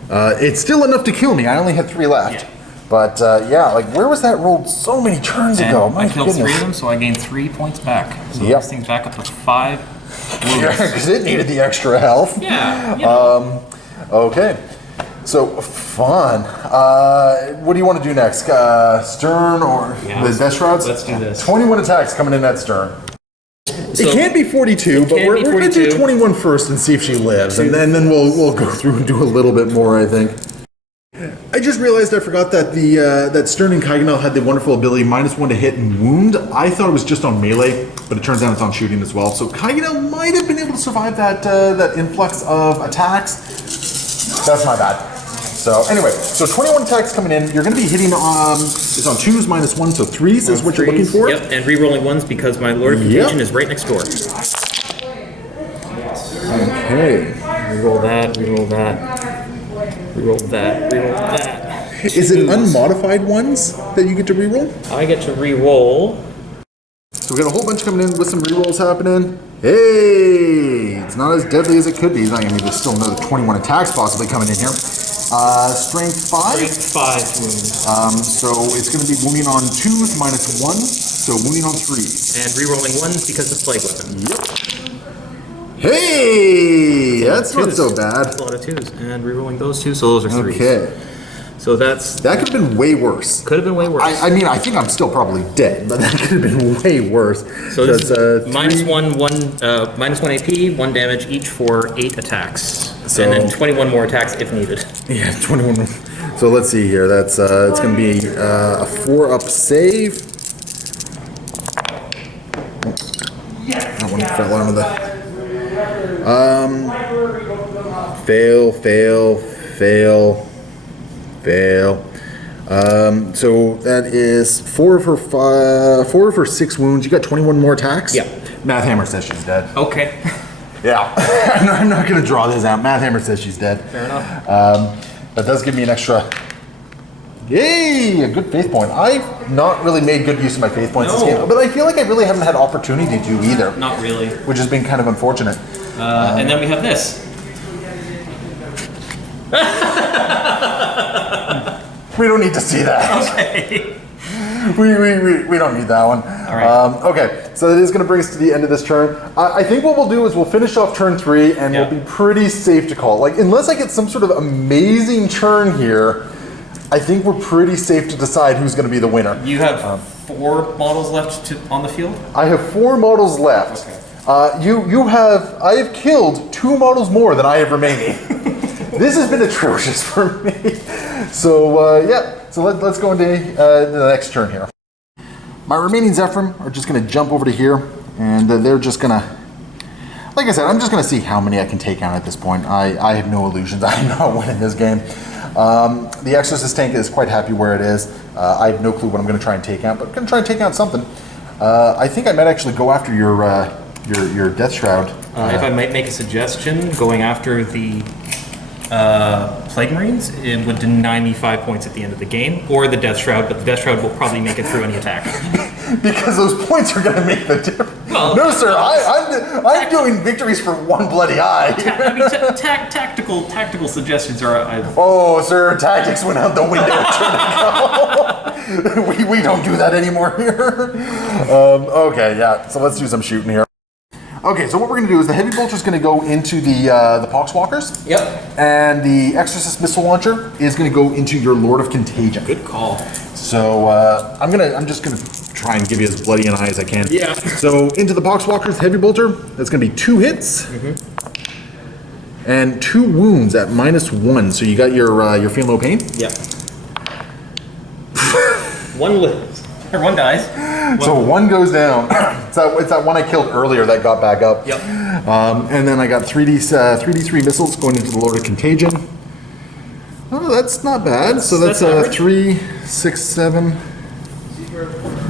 It's still enough to kill me. I only had 3 left. Yeah. But yeah, like where was that rolled so many turns ago? My I killed 3 of goodness. them, so I gained 3 points back. So Yep. this thing's back up to 5 wounds. Yeah, because it needed the extra health. Yeah. You know. Okay, so fun. What do you want to do next? Stern or Yeah, the Death Shrouds? let's do this. 21 attacks coming in at Stern. So- it can't be 42, but can't we're be going to do 42. 21 first and see if she lives, and then we'll go through and do a little bit more, I think. I just realized I forgot that that Stern and Kaiganel had the wonderful ability -1 to hit and wound. I thought it was just on melee, but it turns out it's on shooting as well. So Kaiganel might have been able to survive that influx of attacks. That's my bad. So anyway, so 21 attacks coming in. You're going to be hitting it's on 2s -1, so 3s is what you're looking for. Yep, and rerolling 1s because my Lord of Contagion is right next door. Okay. Reroll that, reroll that. Reroll that, reroll that. Is it unmodified ones that you get to reroll? I get to reroll. So we got a whole bunch coming in with some rerolls happening. Hey, it's not as deadly as it could be. It's not gonna be. There's still another 21 attacks possibly coming in here. Strength 5. Strength 5 wounds. So it's gonna be wounding on 2s -1. So wounding on 3s. And rerolling 1s because of plague weapon. Yep. Hey, that's not so bad. That's a lot of 2s. And rerolling those 2, so those are 3s. Okay. So that's... That could have been way worse. Could have been way worse. I mean, I think I'm still probably dead, but that could have been way worse. So this is That's, -1 AP, 1 damage each for 8 attacks. So- and then 21 more attacks if needed. Yeah, 21. So let's see here. That's it's going to be a 4-up save. That one fell out of the. Fail, fail, fail, fail. So that is 4 of her 6 wounds. You got 21 more attacks. Yeah. Math Hammer says she's dead. Okay. Yeah, I'm not going to draw this out. Math Hammer says she's dead. Fair enough. That does give me an extra. Yay! A good faith point. I've not really made good use of my faith points this No. game, but I feel like I really haven't had opportunity to either, Not really. which has been kind of unfortunate. And then we have this. We don't need to see that. Okay. We don't need that one. All right. Okay, so that is going to bring us to the end of this turn. I think what we'll do is we'll finish off turn 3, and Yeah. we'll be pretty safe to call. Like, unless I get some sort of amazing turn here, I think we're pretty safe to decide who's going to be the winner. You have 4 models left on the field? I have 4 models left. I have killed 2 models more than I have remaining. This has been atrocious for me. So yeah, so let's go into the next turn here. My remaining Zephyrim are just going to jump over to here, and they're just going to, like I said, I'm just going to see how many I can take out at this point. I have no illusions. I'm not winning this game. The Exorcist tank is quite happy where it is. I have no clue what I'm going to try and take out, but I'm going to try and take out something. I think I might actually go after your Death Shroud. If I might make a suggestion, going after the Plague Marines, it would deny me 5 points at the end of the game, or the Death Shroud, but the Death Shroud will probably make it through any attack. Because those points are going to make the difference. Well, no, sir, I'm doing victories for one bloody eye. Tactical suggestions are... Oh, sir, tactics went out the window. we don't do that anymore here. Okay, yeah, so let's do some shooting here. Okay, so what we're going to do is the Heavy Bolter is going to go into the Pox Walkers. Yep. And the Exorcist Missile Launcher is going to go into your Lord of Contagion. Good call. So I'm just gonna try and give you as bloody an eye as I can. Yeah. So into the Pox Walkers Heavy Bolter, that's gonna be 2 hits and 2 wounds at -1. So you got your Feel No Pain. Yep. 1 lives. Or 1 dies. So one goes down. It's that one I killed earlier that got back up. Yep. And then I got 3d3 missiles going into the Lord of Contagion. Oh, that's not bad. So that's 3, 6, 7.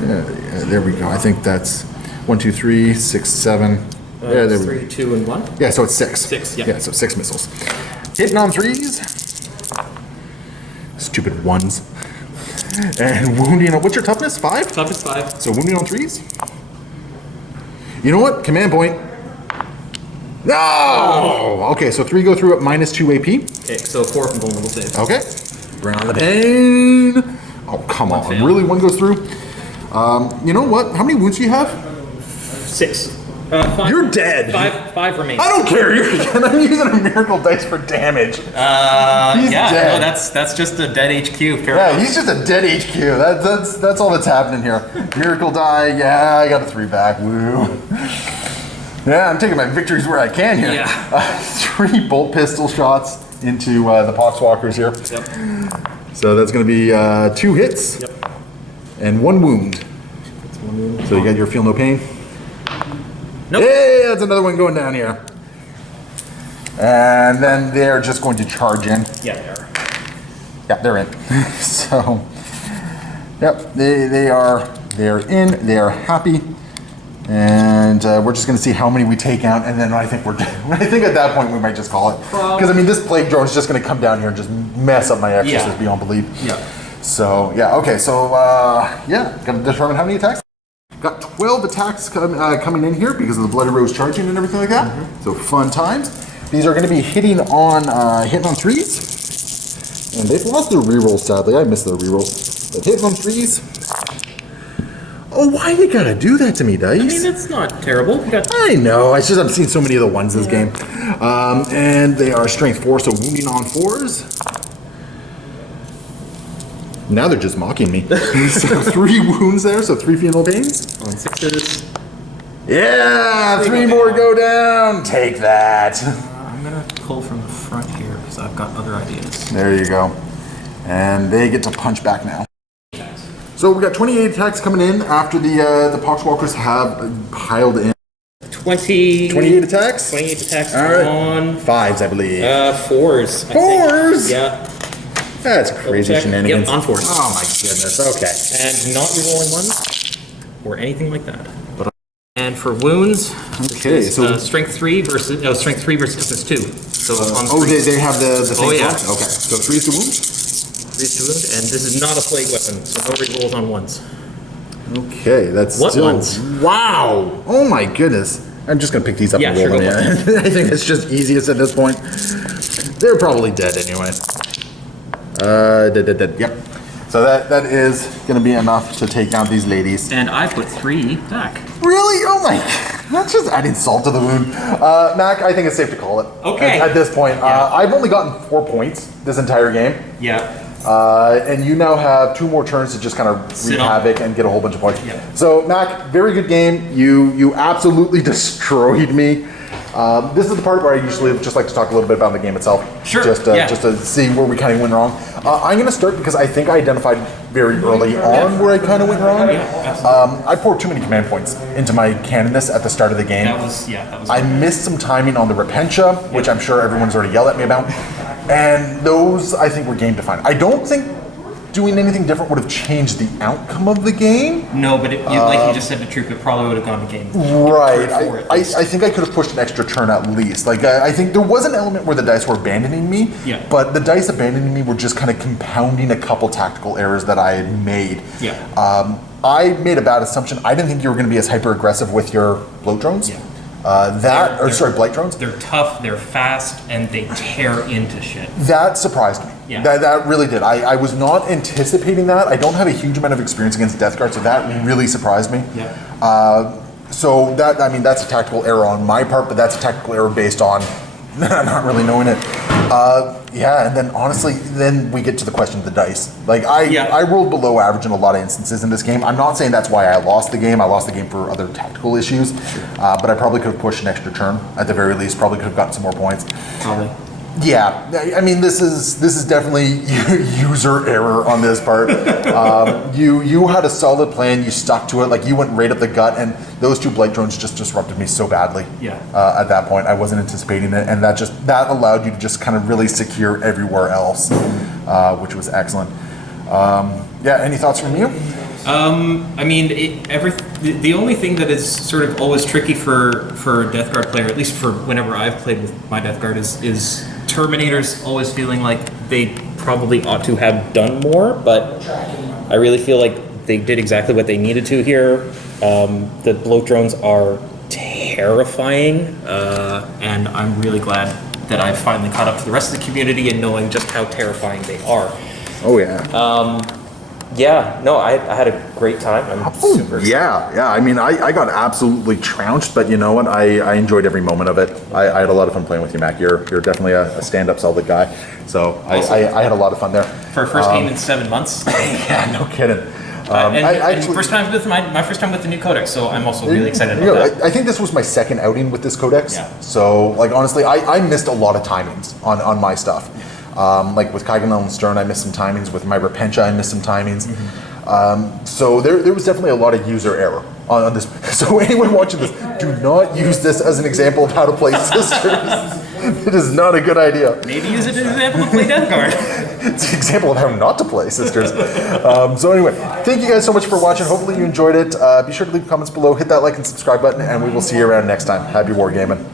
Yeah, there we go. I think that's 1, 2, 3, 6, 7. Yeah, there we go. 3, 2, and 1? Yeah, so it's 6. 6, yeah. Yeah, so 6 missiles. Hitting on 3s. Stupid 1s. And wounding on, what's your toughness? 5? Toughness 5. So wounding on 3s. You know what? Command point. No! Okay, so 3 go through at -2 AP. Okay, so 4 from vulnerable save. Okay. Bring on the pain. Oh, come on. fail. Really? 1 goes through? You know what? How many wounds do you have? 6. 5. You're dead. 5 remain. I don't care. I'm using a miracle dice for damage. He's Yeah, dead. no, that's just a dead HQ. Fair Yeah, enough. he's just a dead HQ. That's all that's happening here. Miracle die. Yeah, I got a 3 back. Woo. Yeah, I'm taking my victories where I can here. Yeah. 3 bolt pistol shots into the Pox Walkers here. Yep. So that's going to be 2 hits. Yep. And 1 wound. That's 1 wound. So you got your feel no pain. Nope. Hey, that's another one going down here. And then they're just going to charge in. Yeah, they are. Yep, they're in. So, yep, they're in. They are happy. And we're just going to see how many we take out, and then I think at that point we might just call it. Because I mean, this plague drone is just going to come down here and just mess up my exorcist beyond belief. Yeah. So yeah, okay. So yeah, got to determine how many attacks. Got 12 attacks coming in here because of the Bloody Rose charging and everything like that. So fun times. These are going to be hitting on 3s, and they've lost their rerolls. Sadly, I missed their rerolls. But hitting on 3s. Oh, why you gotta do that to me, Dice? I mean, it's not terrible. I know. It's just I'm seeing so many of the ones this game. And they are strength 4, so wounding on 4s. Now they're just mocking me. So 3 wounds there, so 3 funeral pains. On 6s. Yeah, 3 more go down. Take that. I'm gonna pull from the front here because I've got other ideas. There you go. And they get to punch back now. So we got 28 attacks coming in after the Pox Walkers have piled in. 28 attacks? 28 attacks All right. on 5s, I believe. 4s. I 4s? think. Yeah. That's crazy check. shenanigans. Yep, on 4s. Oh my goodness. Okay. And not rerolling 1s or anything like that. And for wounds, Okay, so strength 3 versus toughness 2. So on oh, 3s. they have the same. Oh, yeah. bonus? Okay. So 3 is the wound. 3 to wound, and this is not a plague weapon, so no rerolls on 1s. Okay, that's What still ones? wow. Oh my goodness. I'm just gonna pick these up Yeah, and roll sure, them. go Yeah. I think it's just easiest at this point. They're probably dead anyway. Dead. Yep. So that is gonna be enough to take down these ladies. And I put 3 back. Really? Oh my! That's just adding salt to the wound. Mac, I think it's safe to call it. Okay. At this point, Yeah. I've only gotten 4 points this entire game. Yeah. And you now have 2 more turns to just kind of Sit wreak on. havoc and get a whole bunch of points. Yeah. So, Mac, very good game. You absolutely destroyed me. This is the part where I usually just like to talk a little bit about the game itself. Sure, Just to see where we kind of went wrong. I'm going to start because I think I identified very early on where I kind of went wrong. I poured too many command points into my Canonist at the start of the game. That was I missed some timing on the Repentia, which I'm sure everyone's already yelled at me about. And those, I think, were game defining. I don't think doing anything different would have changed the outcome of the game. No, but like you just said, the truth, it probably would have gone to game. Right. Turn 4 at I least. think I could have pushed an extra turn at least. Like, I think there was an element where the dice were abandoning me, Yeah. but the dice abandoning me were just kind of compounding a couple tactical errors that I had made. Yeah. I made a bad assumption. I didn't think you were going to be as hyper aggressive with your bloat drones. Yeah. Blight drones. They're tough, they're fast, and they tear into shit. That surprised me. Yeah. That really did. I was not anticipating that. I don't have a huge amount of experience against Deathguard, so that really surprised me. Yeah. So that's a tactical error on my part, but that's a tactical error based on not really knowing it. And then honestly, then we get to the question of the dice. Like I rolled below average in a lot of instances in this game. I'm not saying that's why I lost the game. I lost the game for other tactical issues, but I probably could have pushed an extra turn at the very least. Probably could have gotten some more points. Probably. Yeah, I mean this is definitely user error on this part. You had a solid plan, you stuck to it, like you went right up the gut, and those 2 blight drones just disrupted me so badly. Yeah. At that point, I wasn't anticipating it, and that allowed you to just kind of really secure everywhere else, which was excellent. Yeah, any thoughts from you? I mean, the only thing that is sort of always tricky for a Deathguard player, at least for whenever I've played with my Deathguard, is Terminators always feeling like they probably ought to have done more, but I really feel like they did exactly what they needed to here. The bloat drones are terrifying, and I'm really glad that I've finally caught up to the rest of the community and knowing just how terrifying they are. Oh yeah. Yeah, no, I had a great time. I'm super excited. Yeah. I mean, I got absolutely trounced, but you know what? I enjoyed every moment of it. I had a lot of fun playing with you, Mac. You're definitely a stand-up, solid guy. So I had a lot of fun there. For a first game in 7 months. Yeah, no kidding. And first time with my first time with the new codex, so I'm also really excited about that. I think this was my second outing with this codex. Yeah. So, like, honestly, I missed a lot of timings on my stuff. Like with Kaiganel and Stern, I missed some timings. With my Repentia, I missed some timings. So there was definitely a lot of user error on this. So anyone watching this, do not use this as an example of how to play Sisters. It is not a good idea. Maybe use it as an example of play Deathguard. It's an example of how not to play Sisters. So anyway, thank you guys so much for watching. Hopefully you enjoyed it. Be sure to leave comments below, hit that like and subscribe button, and we will see you around next time. Happy wargaming.